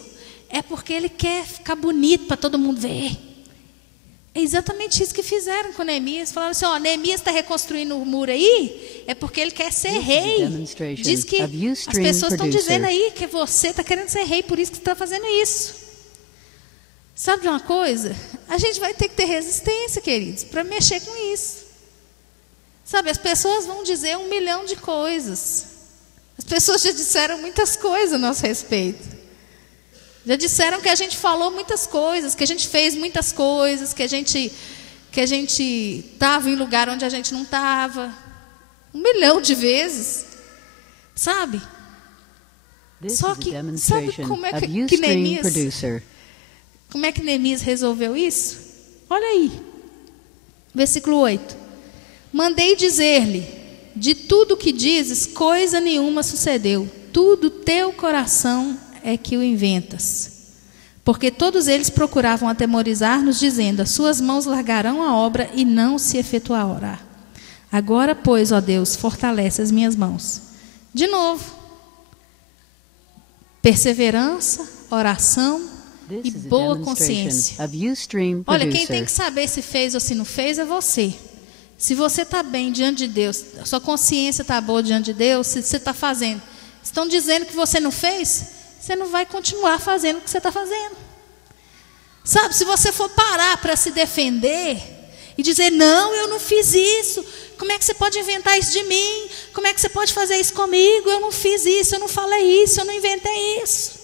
é porque ele quer ficar bonito para todo mundo ver. É exatamente isso que fizeram com Neemias. Falaram assim: Neemias está reconstruindo o muro aí, é porque ele quer ser rei. Diz que as pessoas estão dizendo aí que você está querendo ser rei, por isso que você está fazendo isso. Sabe de uma coisa? A gente vai ter que ter resistência, queridos, para mexer com isso. Sabe, as pessoas vão dizer 1 milhão de coisas. As pessoas já disseram muitas coisas a nosso respeito. Já disseram que a gente falou muitas coisas, que a gente fez muitas coisas, que a gente estava em lugar onde a gente não estava. 1 milhão de vezes. Sabe? Só que, sabe como é que Neemias... Como é que Neemias resolveu isso? Olha aí, versículo 8. Mandei dizer-lhe: de tudo que dizes, coisa nenhuma sucedeu. Tudo teu coração é que o inventas. Porque todos eles procuravam atemorizar-nos, dizendo: as suas mãos largarão a obra e não se efetuará. Agora, pois, ó Deus, fortalece as minhas mãos. De novo, perseverança, oração e boa consciência. Olha, quem tem que saber se fez ou se não fez é você. Se você está bem diante de Deus, a sua consciência está boa diante de Deus, se você está fazendo. Estão dizendo que você não fez, você não vai continuar fazendo o que você está fazendo. Sabe, se você for parar para se defender e dizer: não, eu não fiz isso, como é que você pode inventar isso de mim? Como é que você pode fazer isso comigo? Eu não fiz isso, eu não falei isso, eu não inventei isso.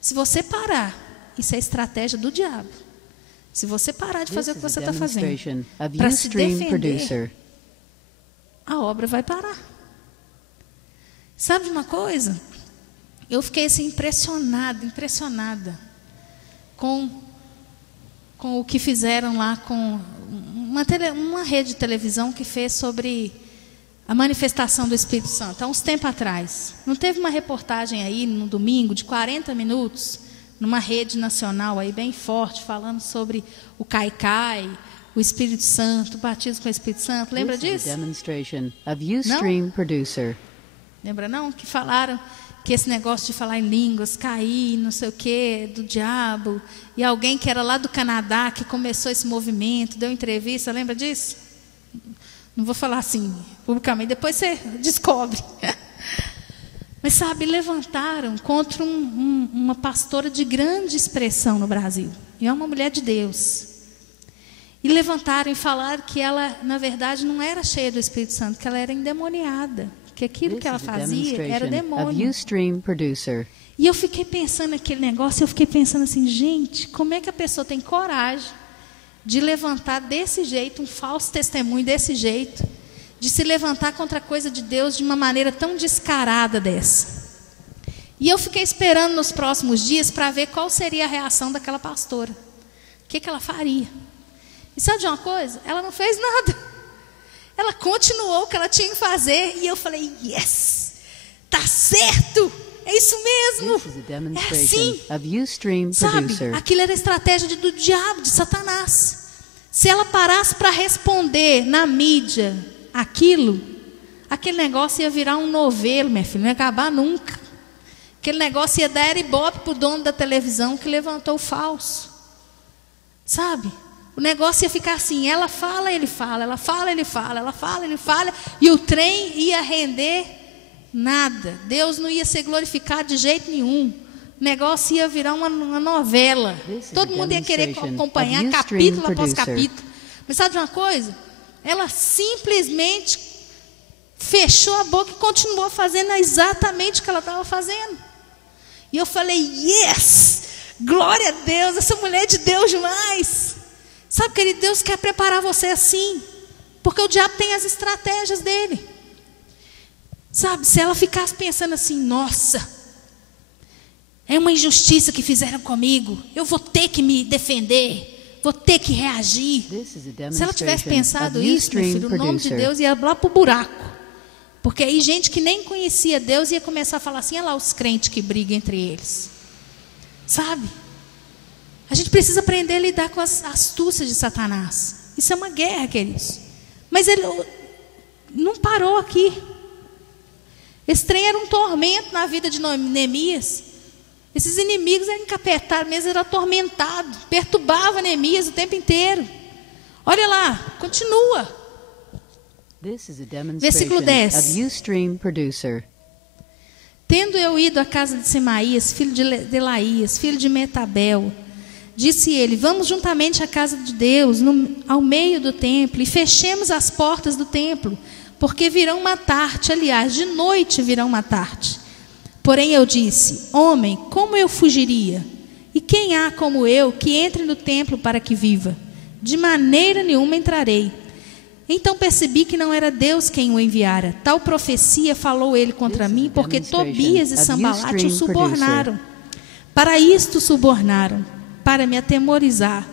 Se você parar, isso é estratégia do diabo. Se você parar de fazer o que você está fazendo para se defender, a obra vai parar. Sabe de uma coisa? Eu fiquei assim impressionada com o que fizeram lá com uma rede de televisão que fez sobre a manifestação do Espírito Santo, há uns tempos atrás. Não teve uma reportagem aí no domingo de 40 minutos, numa rede nacional aí bem forte, falando sobre o Caicai, o Espírito Santo, o batismo com o Espírito Santo. Lembra disso? Não? Lembra não? Que falaram que esse negócio de falar em línguas, cair, não sei o quê, do diabo. E alguém que era lá do Canadá, que começou esse movimento, deu entrevista, lembra disso? Não vou falar assim publicamente, depois você descobre. Mas sabe, levantaram contra uma pastora de grande expressão no Brasil. E é uma mulher de Deus. E levantaram e falaram que ela, na verdade, não era cheia do Espírito Santo, que ela era endemoniada, que aquilo que ela fazia era demônio. E eu fiquei pensando naquele negócio, eu fiquei pensando assim, gente, como é que a pessoa tem coragem de levantar desse jeito, um falso testemunho desse jeito, de se levantar contra a coisa de Deus de uma maneira tão descarada dessa. E eu fiquei esperando nos próximos dias para ver qual seria a reação daquela pastora. O que ela faria? E sabe de uma coisa? Ela não fez nada. Ela continuou o que ela tinha que fazer. E eu falei, yes, tá certo, é isso mesmo, é assim. Sabe, aquilo era a estratégia do diabo, de Satanás. Se ela parasse para responder na mídia aquele negócio ia virar um novelo, minha filha, não ia acabar nunca. Aquele negócio ia dar ibope para o dono da televisão que levantou o falso. Sabe? O negócio ia ficar assim, ela fala, ele fala, ela fala, ele fala, ela fala, ele fala, e o trem ia render nada. Deus não ia ser glorificado de jeito nenhum. O negócio ia virar uma novela. Todo mundo ia querer acompanhar capítulo após capítulo. Mas sabe de uma coisa? Ela simplesmente fechou a boca e continuou fazendo exatamente o que ela estava fazendo. E eu falei, yes, glória a Deus, essa mulher é de Deus demais. Sabe, querido, Deus quer preparar você assim, porque o diabo tem as estratégias dele. Sabe, se ela ficasse pensando assim, nossa, é uma injustiça que fizeram comigo, eu vou ter que me defender, vou ter que reagir. Se ela tivesse pensado isso, meu filho, o nome de Deus ia lá para o buraco. Porque aí gente que nem conhecia Deus ia começar a falar assim, olha lá os crentes que brigam entre eles. Sabe? A gente precisa aprender a lidar com as astúcias de Satanás. Isso é uma guerra, queridos. Mas ele não parou aqui. Esse trem era um tormento na vida de Neemias. Esses inimigos eram encapetados, mesmo era atormentado, perturbava Neemias o tempo inteiro. Olha lá, continua. Versículo 10. Tendo eu ido à casa de Semaías, filho de Delaías, filho de Metabel, disse ele, vamos juntamente à casa de Deus, ao meio do templo, e fechemos as portas do templo, porque virão matar-te, aliás, de noite virão matar-te. Porém eu disse, homem, como eu fugiria? E quem há como eu que entre no templo para que viva? De maneira nenhuma entrarei. Então percebi que não era Deus quem o enviara. Tal profecia falou ele contra mim, porque Tobias e Sambalate o subornaram. Para isto subornaram, para me atemorizar,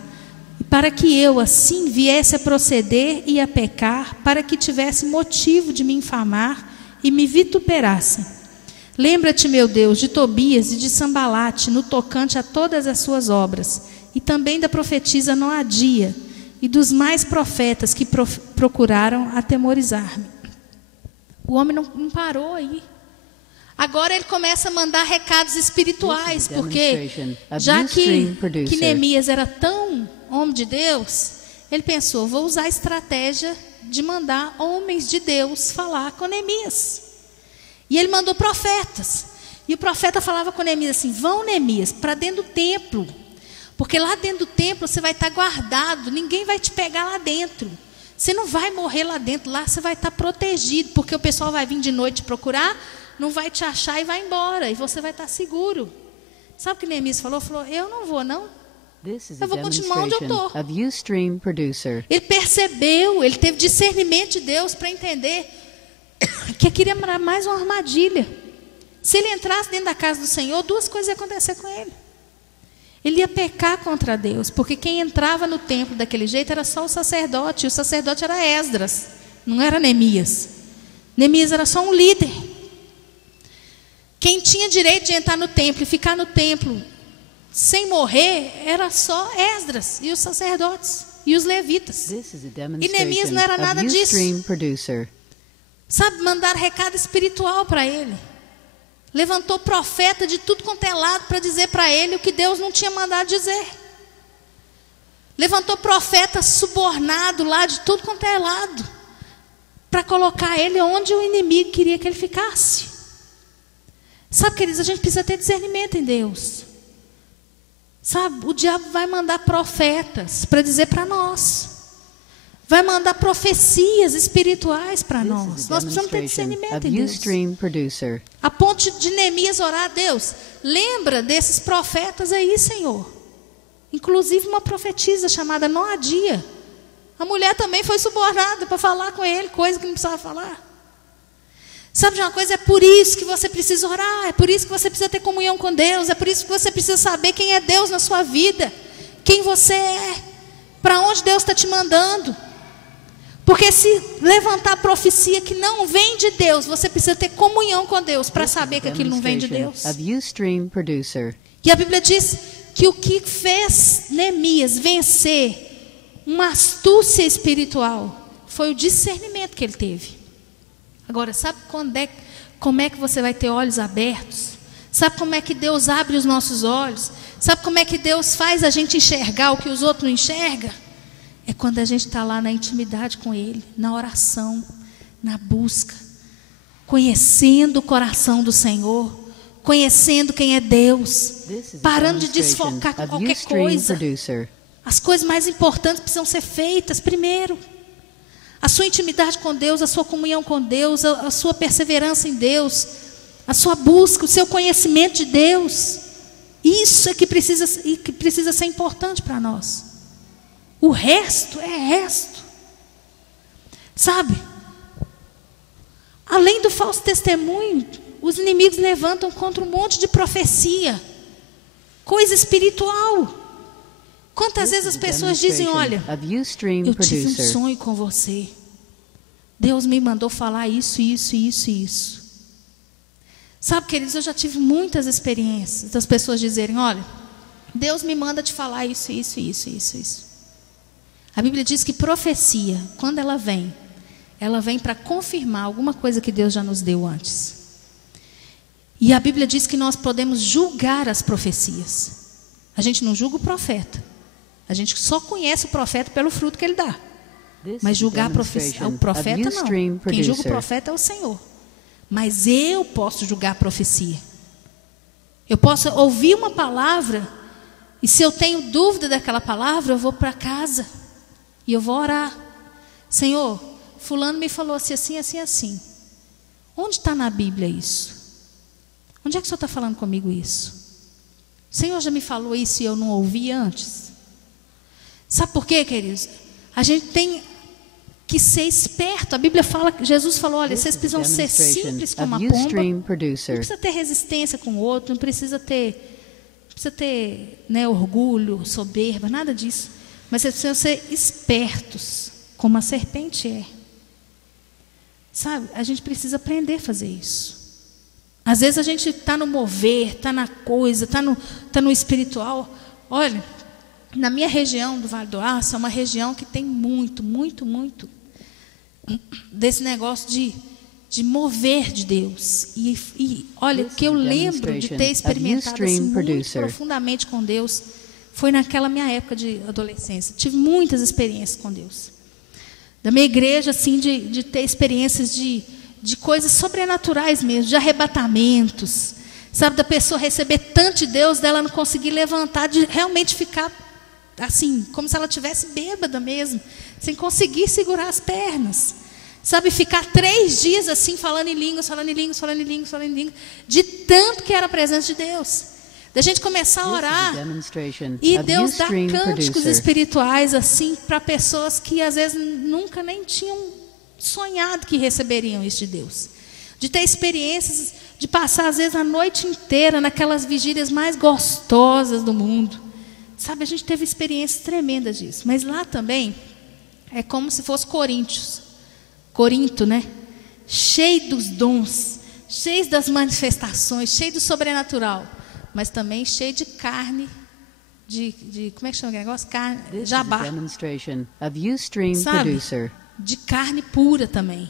e para que eu assim viesse a proceder e a pecar, para que tivesse motivo de me infamar e me vituperassem. Lembra-te, meu Deus, de Tobias e de Sambalate, no tocante a todas as suas obras, e também da profetisa Noadia, e dos mais profetas que procuraram atemorizar-me. O homem não parou aí. Agora ele começa a mandar recados espirituais, porque já que Neemias era tão homem de Deus, ele pensou, vou usar a estratégia de mandar homens de Deus falar com Neemias. E ele mandou profetas. E o profeta falava com Neemias assim, vão Neemias, para dentro do templo. Porque lá dentro do templo você vai estar guardado, ninguém vai te pegar lá dentro. Você não vai morrer lá dentro, lá você vai estar protegido, porque o pessoal vai vir de noite te procurar, não vai te achar e vai embora, e você vai estar seguro. Sabe o que Neemias falou? Falou, eu não vou não, eu vou continuar onde eu estou. Ele percebeu, ele teve discernimento de Deus para entender que ele queria mais uma armadilha. Se ele entrasse dentro da casa do Senhor, duas coisas iam acontecer com ele. Ele ia pecar contra Deus, porque quem entrava no templo daquele jeito era só o sacerdote, e o sacerdote era Esdras, não era Neemias. Neemias era só um líder. Quem tinha direito de entrar no templo e ficar no templo sem morrer era só Esdras e os sacerdotes e os levitas. E Neemias não era nada disso. Sabe, mandar recado espiritual para ele. Levantou profeta de tudo quanto é lado para dizer para ele o que Deus não tinha mandado dizer. Levantou profeta subornado lá de tudo quanto é lado para colocar ele onde o inimigo queria que ele ficasse. Sabe, queridos, a gente precisa ter discernimento em Deus. Sabe, o diabo vai mandar profetas para dizer para nós. vai mandar profecias espirituais para nós. Nós precisamos ter discernimento em Deus. A ponto de Neemias orar a Deus. Lembra desses profetas aí, Senhor. Inclusive uma profetisa chamada Noadia. A mulher também foi subornada para falar com ele, coisa que não precisava falar. Sabe de uma coisa? É por isso que você precisa orar, é por isso que você precisa ter comunhão com Deus, é por isso que você precisa saber quem é Deus na sua vida, quem você é, para onde Deus está te mandando. Porque se levantar profecia que não vem de Deus, você precisa ter comunhão com Deus para saber que aquilo não vem de Deus. E a Bíblia diz que o que fez Neemias vencer uma astúcia espiritual foi o discernimento que ele teve. Agora, sabe como é que você vai ter olhos abertos? Sabe como é que Deus abre os nossos olhos? Sabe como é que Deus faz a gente enxergar o que os outros não enxergam? É quando a gente está lá na intimidade com Ele, na oração, na busca, conhecendo o coração do Senhor, conhecendo quem é Deus, parando de desfocar com qualquer coisa. As coisas mais importantes precisam ser feitas primeiro. A sua intimidade com Deus, a sua comunhão com Deus, a sua perseverança em Deus, a sua busca, o seu conhecimento de Deus. Isso é que precisa ser importante para nós. O resto é resto. Sabe? Além do falso testemunho, os inimigos levantam contra um monte de profecia, coisa espiritual. Quantas vezes as pessoas dizem, olha, eu tive um sonho com você. Deus me mandou falar isso, isso, isso e isso. Sabe, queridos, eu já tive muitas experiências das pessoas dizerem, olha, Deus me manda te falar isso, isso, isso, isso, isso. A Bíblia diz que profecia, quando ela vem para confirmar alguma coisa que Deus já nos deu antes. E a Bíblia diz que nós podemos julgar as profecias. A gente não julga o profeta. A gente só conhece o profeta pelo fruto que ele dá. Mas julgar o profeta não. Quem julga o profeta é o Senhor. Mas eu posso julgar a profecia. Eu posso ouvir uma palavra, e se eu tenho dúvida daquela palavra, eu vou para casa e eu vou orar. Senhor, fulano me falou assim, assim, assim, assim. Onde está na Bíblia isso? Onde é que o Senhor está falando comigo isso? O Senhor já me falou isso e eu não ouvi antes? Sabe por quê, queridos? A gente tem que ser esperto. A Bíblia fala, Jesus falou, olha, vocês precisam ser simples como a pomba. Não precisa ter resistência com o outro, não precisa ter orgulho, soberba, nada disso. Mas vocês precisam ser espertos, como a serpente é. Sabe, a gente precisa aprender a fazer isso. Às vezes a gente está no mover, está na coisa, está no espiritual. Olha, na minha região do Vale do Aço, é uma região que tem muito, muito, muito desse negócio de mover de Deus. E olha, o que eu lembro de ter experimentado assim, muito profundamente com Deus foi naquela minha época de adolescência. Tive muitas experiências com Deus. Da minha igreja, assim, de ter experiências de coisas sobrenaturais mesmo, de arrebatamentos. Sabe, da pessoa receber tanto de Deus, dela não conseguir levantar, de realmente ficar assim, como se ela estivesse bêbada mesmo, sem conseguir segurar as pernas. Sabe, ficar 3 dias assim, falando em línguas, de tanto que era a presença de Deus. Da gente começar a orar, e Deus dá cânticos espirituais assim, para pessoas que às vezes nunca nem tinham sonhado que receberiam isso de Deus. De ter experiências, de passar às vezes a noite inteira naquelas vigílias mais gostosas do mundo. Sabe, a gente teve experiências tremendas disso. Mas lá também é como se fosse Corinto, né? Cheio dos dons, cheio das manifestações, cheio do sobrenatural, mas também cheio de carne, como é que chama aquele negócio? Carne, jabá. Sabe? De carne pura também.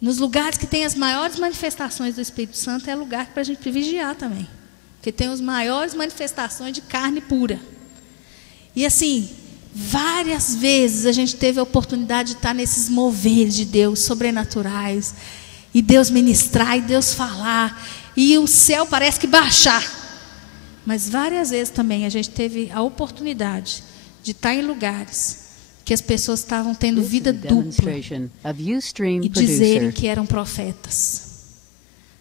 Nos lugares que tem as maiores manifestações do Espírito Santo, é lugar para a gente vigiar também. Porque tem as maiores manifestações de carne pura. E assim, várias vezes a gente teve a oportunidade de estar nesses moveres de Deus sobrenaturais, e Deus ministrar, e Deus falar, e o céu parece que baixar. Mas várias vezes também a gente teve a oportunidade de estar em lugares que as pessoas estavam tendo vida dupla e dizerem que eram profetas.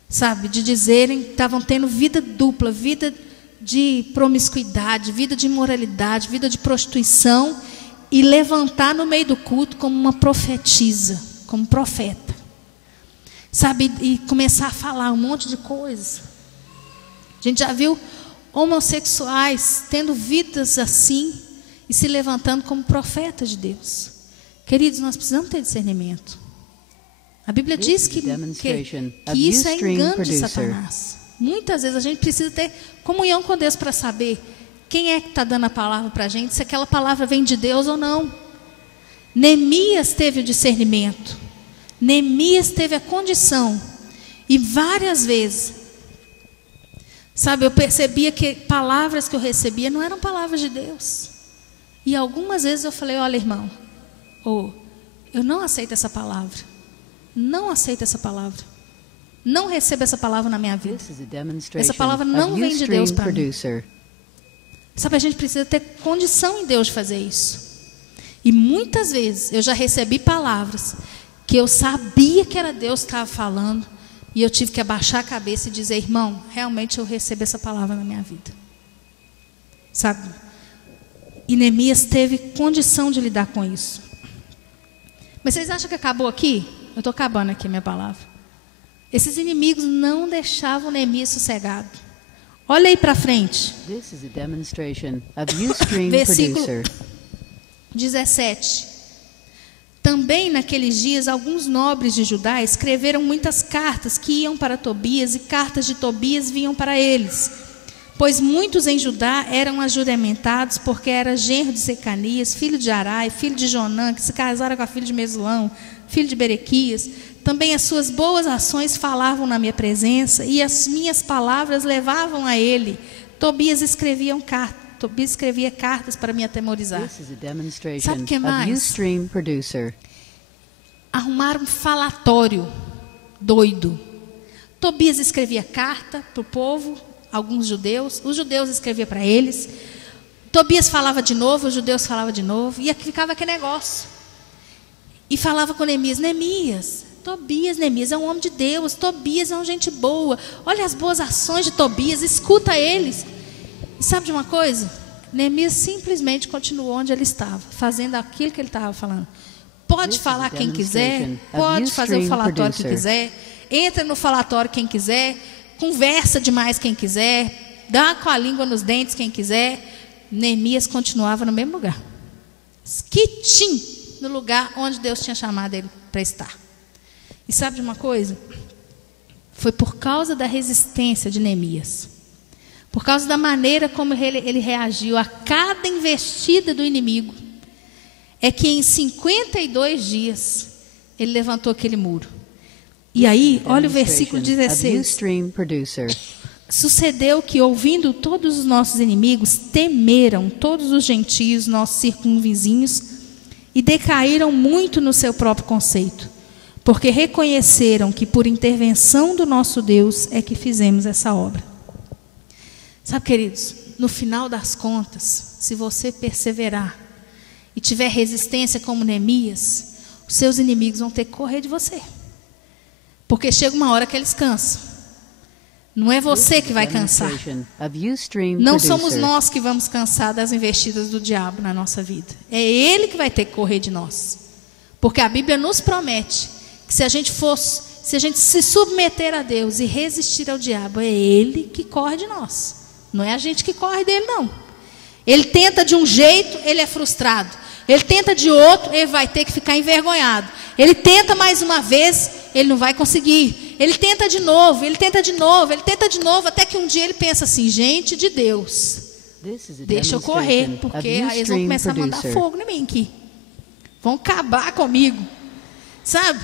Sabe, de dizerem que estavam tendo vida dupla, vida de promiscuidade, vida de imoralidade, vida de prostituição, e levantar no meio do culto como uma profetisa, como profeta. Sabe, e começar a falar um monte de coisas. A gente já viu homossexuais tendo vidas assim e se levantando como profetas de Deus. Queridos, nós precisamos ter discernimento. A Bíblia diz que isso é engano de Satanás. Muitas vezes a gente precisa ter comunhão com Deus para saber quem é que está dando a palavra para a gente, se aquela palavra vem de Deus ou não. Neemias teve o discernimento. Neemias teve a condição. E várias vezes, sabe, eu percebia que palavras que eu recebia não eram palavras de Deus. E algumas vezes eu falei, olha, irmão, eu não aceito essa palavra. Não aceito essa palavra. Não recebo essa palavra na minha vida. Essa palavra não vem de Deus para mim. Sabe, a gente precisa ter condição em Deus de fazer isso. E muitas vezes eu já recebi palavras que eu sabia que era Deus que estava falando, e eu tive que abaixar a cabeça e dizer, irmão, realmente eu recebo essa palavra na minha vida. Sabe? E Neemias teve condição de lidar com isso. Mas vocês acham que acabou aqui? Eu estou acabando aqui a minha palavra. Esses inimigos não deixavam Neemias sossegado. Olha aí para frente. Versículo 17. Também naqueles dias alguns nobres de Judá escreveram muitas cartas que iam para Tobias, e cartas de Tobias vinham para eles. Pois muitos em Judá eram ajuramentados, porque era genro de Secanias, filho de Arai, filho de Jonã, que se casaram com a filha de Mesulão, filho de Berequias. Também as suas boas ações falavam na minha presença, e as minhas palavras levavam a ele. Tobias escrevia cartas para me atemorizar. Sabe o que mais? Arrumaram um falatório doido. Tobias escrevia carta para o povo, alguns judeus. Os judeus escreviam para eles. Tobias falava de novo, os judeus falavam de novo. E ficava aquele negócio. E falava com Neemias. Neemias é um homem de Deus. Tobias é uma gente boa. Olha as boas ações de Tobias. Escuta eles. E sabe de uma coisa? Neemias simplesmente continuou onde ele estava, fazendo aquilo que ele estava falando. Pode falar quem quiser, pode fazer o falatório que quiser, entra no falatório quem quiser, conversa demais quem quiser, dá com a língua nos dentes quem quiser. Neemias continuava no mesmo lugar, quietinho, no lugar onde Deus tinha chamado ele para estar. E sabe de uma coisa? Foi por causa da resistência de Neemias, por causa da maneira como ele reagiu a cada investida do inimigo, é que em 52 dias ele levantou aquele muro. E aí, olha o versículo 16. Sucedeu que, ouvindo todos os nossos inimigos, temeram todos os gentios, nossos circunvizinhos, e decaíram muito no seu próprio conceito, porque reconheceram que por intervenção do nosso Deus é que fizemos essa obra. Sabe, queridos, no final das contas, se você perseverar e tiver resistência como Neemias, os seus inimigos vão ter que correr de você. Porque chega uma hora que eles cansam. Não é você que vai cansar. Não somos nós que vamos cansar das investidas do diabo na nossa vida. É ele que vai ter que correr de nós. Porque a Bíblia nos promete que se a gente se submeter a Deus e resistir ao diabo, é ele que corre de nós. Não é a gente que corre dele, não. Ele tenta de um jeito, ele é frustrado. Ele tenta de outro, ele vai ter que ficar envergonhado. Ele tenta mais uma vez, ele não vai conseguir. Ele tenta de novo, ele tenta de novo, ele tenta de novo, até que um dia ele pensa assim, gente de Deus, deixa eu correr, porque aí eles vão começar a mandar fogo em mim aqui. Vão acabar comigo. Sabe?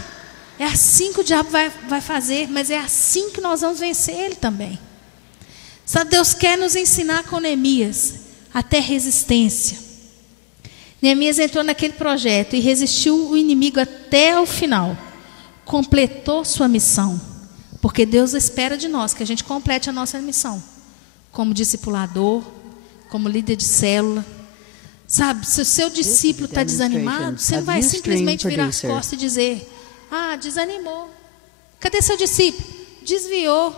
É assim que o diabo vai fazer, mas é assim que nós vamos vencer ele também. Sabe, Deus quer nos ensinar com Neemias até resistência. Neemias entrou naquele projeto e resistiu o inimigo até o final. Completou sua missão. Porque Deus espera de nós que a gente complete a nossa missão. Como discipulador, como líder de célula. Sabe, se o seu discípulo está desanimado, você não vai simplesmente virar as costas e dizer: ah, desanimou. Cadê seu discípulo? Desviou.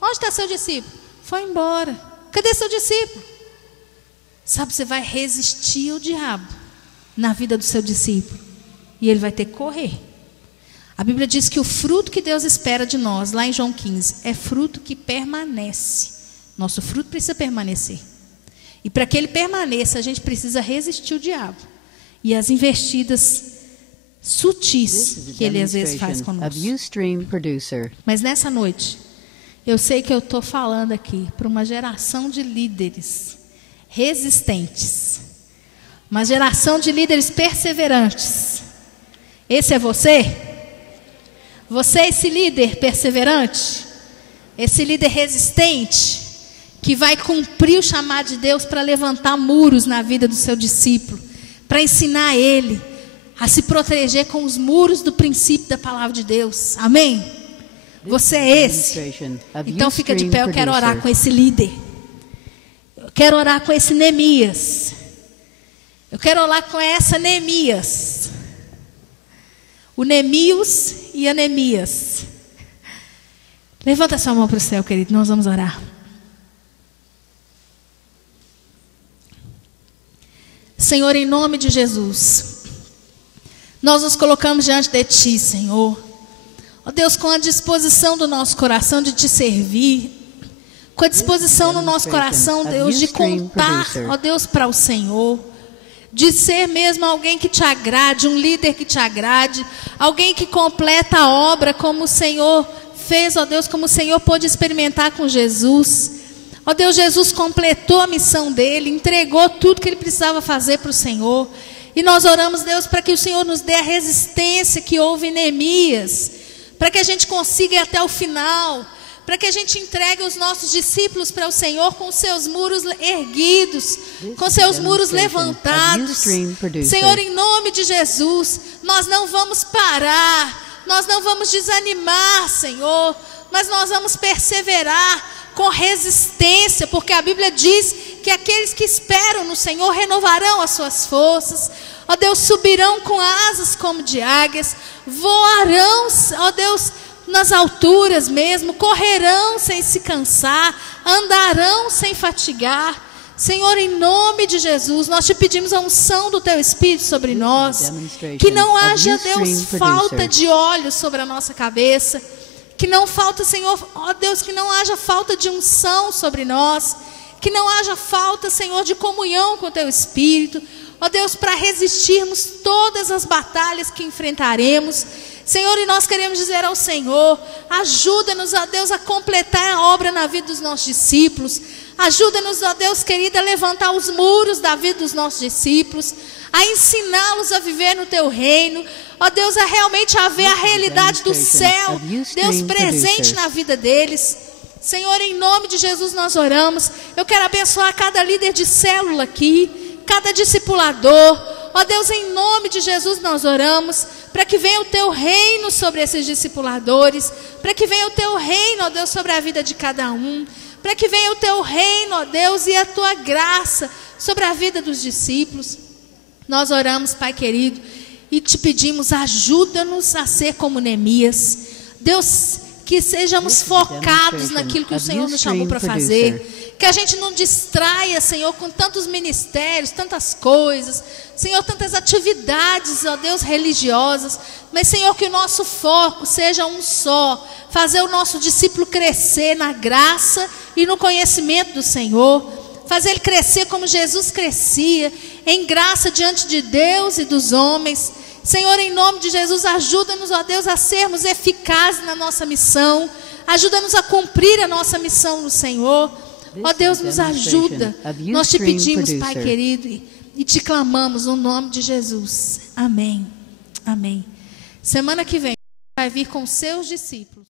Onde está seu discípulo? Foi embora. Cadê seu discípulo? Sabe, você vai resistir ao diabo na vida do seu discípulo. E ele vai ter que correr. A Bíblia diz que o fruto que Deus espera de nós, lá em João 15, é fruto que permanece. Nosso fruto precisa permanecer. E para que ele permaneça, a gente precisa resistir o diabo. E as investidas sutis que ele às vezes faz conosco. Mas nessa noite, eu sei que eu estou falando aqui para uma geração de líderes resistentes. Uma geração de líderes perseverantes. Esse é você? Você é esse líder perseverante? Esse líder resistente? Que vai cumprir o chamado de Deus para levantar muros na vida do seu discípulo. Para ensinar ele a se proteger com os muros do princípio da palavra de Deus. Amém? Você é esse. Então fica de pé, eu quero orar com esse líder. Eu quero orar com esse Neemias. Eu quero orar com essa Neemias. O Neemios e a Neemias. Levanta sua mão para o céu, querido, nós vamos orar. Senhor, em nome de Jesus, nós nos colocamos diante de Ti, Senhor. Ó Deus, com a disposição do nosso coração de Te servir, com a disposição no nosso coração, Deus, de contar, ó Deus, para o Senhor, de ser mesmo alguém que Te agrade, um líder que Te agrade, alguém que completa a obra como o Senhor fez, ó Deus, como o Senhor pôde experimentar com Jesus. Ó Deus, Jesus completou a missão dele, entregou tudo que ele precisava fazer para o Senhor. E nós oramos, Deus, para que o Senhor nos dê a resistência que houve em Neemias, para que a gente consiga ir até o final, para que a gente entregue os nossos discípulos para o Senhor com os seus muros erguidos, com seus muros levantados. Senhor, em nome de Jesus, nós não vamos parar, nós não vamos desanimar, Senhor, mas nós vamos perseverar com resistência, porque a Bíblia diz que aqueles que esperam no Senhor renovarão as suas forças. Ó Deus, subirão com asas como de águias, voarão, ó Deus, nas alturas mesmo, correrão sem se cansar, andarão sem fatigar. Senhor, em nome de Jesus, nós te pedimos a unção do Teu Espírito sobre nós, que não haja, Deus, falta de óleo sobre a nossa cabeça, que não falta, Senhor, ó Deus, que não haja falta de unção sobre nós, que não haja falta, Senhor, de comunhão com o Teu Espírito, ó Deus, para resistirmos todas as batalhas que enfrentaremos. Senhor, e nós queremos dizer ao Senhor, ajuda-nos, ó Deus, a completar a obra na vida dos nossos discípulos. Ajuda-nos, ó Deus querido, a levantar os muros da vida dos nossos discípulos, a ensiná-los a viver no Teu reino. Ó Deus, a realmente a ver a realidade do céu, Deus presente na vida deles. Senhor, em nome de Jesus nós oramos. Eu quero abençoar cada líder de célula aqui, cada discipulador. Ó Deus, em nome de Jesus nós oramos, para que venha o Teu reino sobre esses discipuladores, para que venha o Teu reino, ó Deus, sobre a vida de cada um, para que venha o Teu reino, ó Deus, e a Tua graça sobre a vida dos discípulos. Nós oramos, Pai querido, e te pedimos, ajuda-nos a ser como Neemias. Deus, que sejamos focados naquilo que o Senhor nos chamou para fazer. Que a gente não distraia, Senhor, com tantos ministérios, tantas coisas. Senhor, tantas atividades, ó Deus, religiosas. Mas, Senhor, que o nosso foco seja um só. Fazer o nosso discípulo crescer na graça e no conhecimento do Senhor. Fazer ele crescer como Jesus crescia, em graça diante de Deus e dos homens. Senhor, em nome de Jesus, ajuda-nos, ó Deus, a sermos eficazes na nossa missão. Ajuda-nos a cumprir a nossa missão no Senhor. Ó Deus, nos ajuda. Nós te pedimos, Pai querido, e te clamamos no nome de Jesus. Amém. Amém. Semana que vem vai vir com seus discípulos.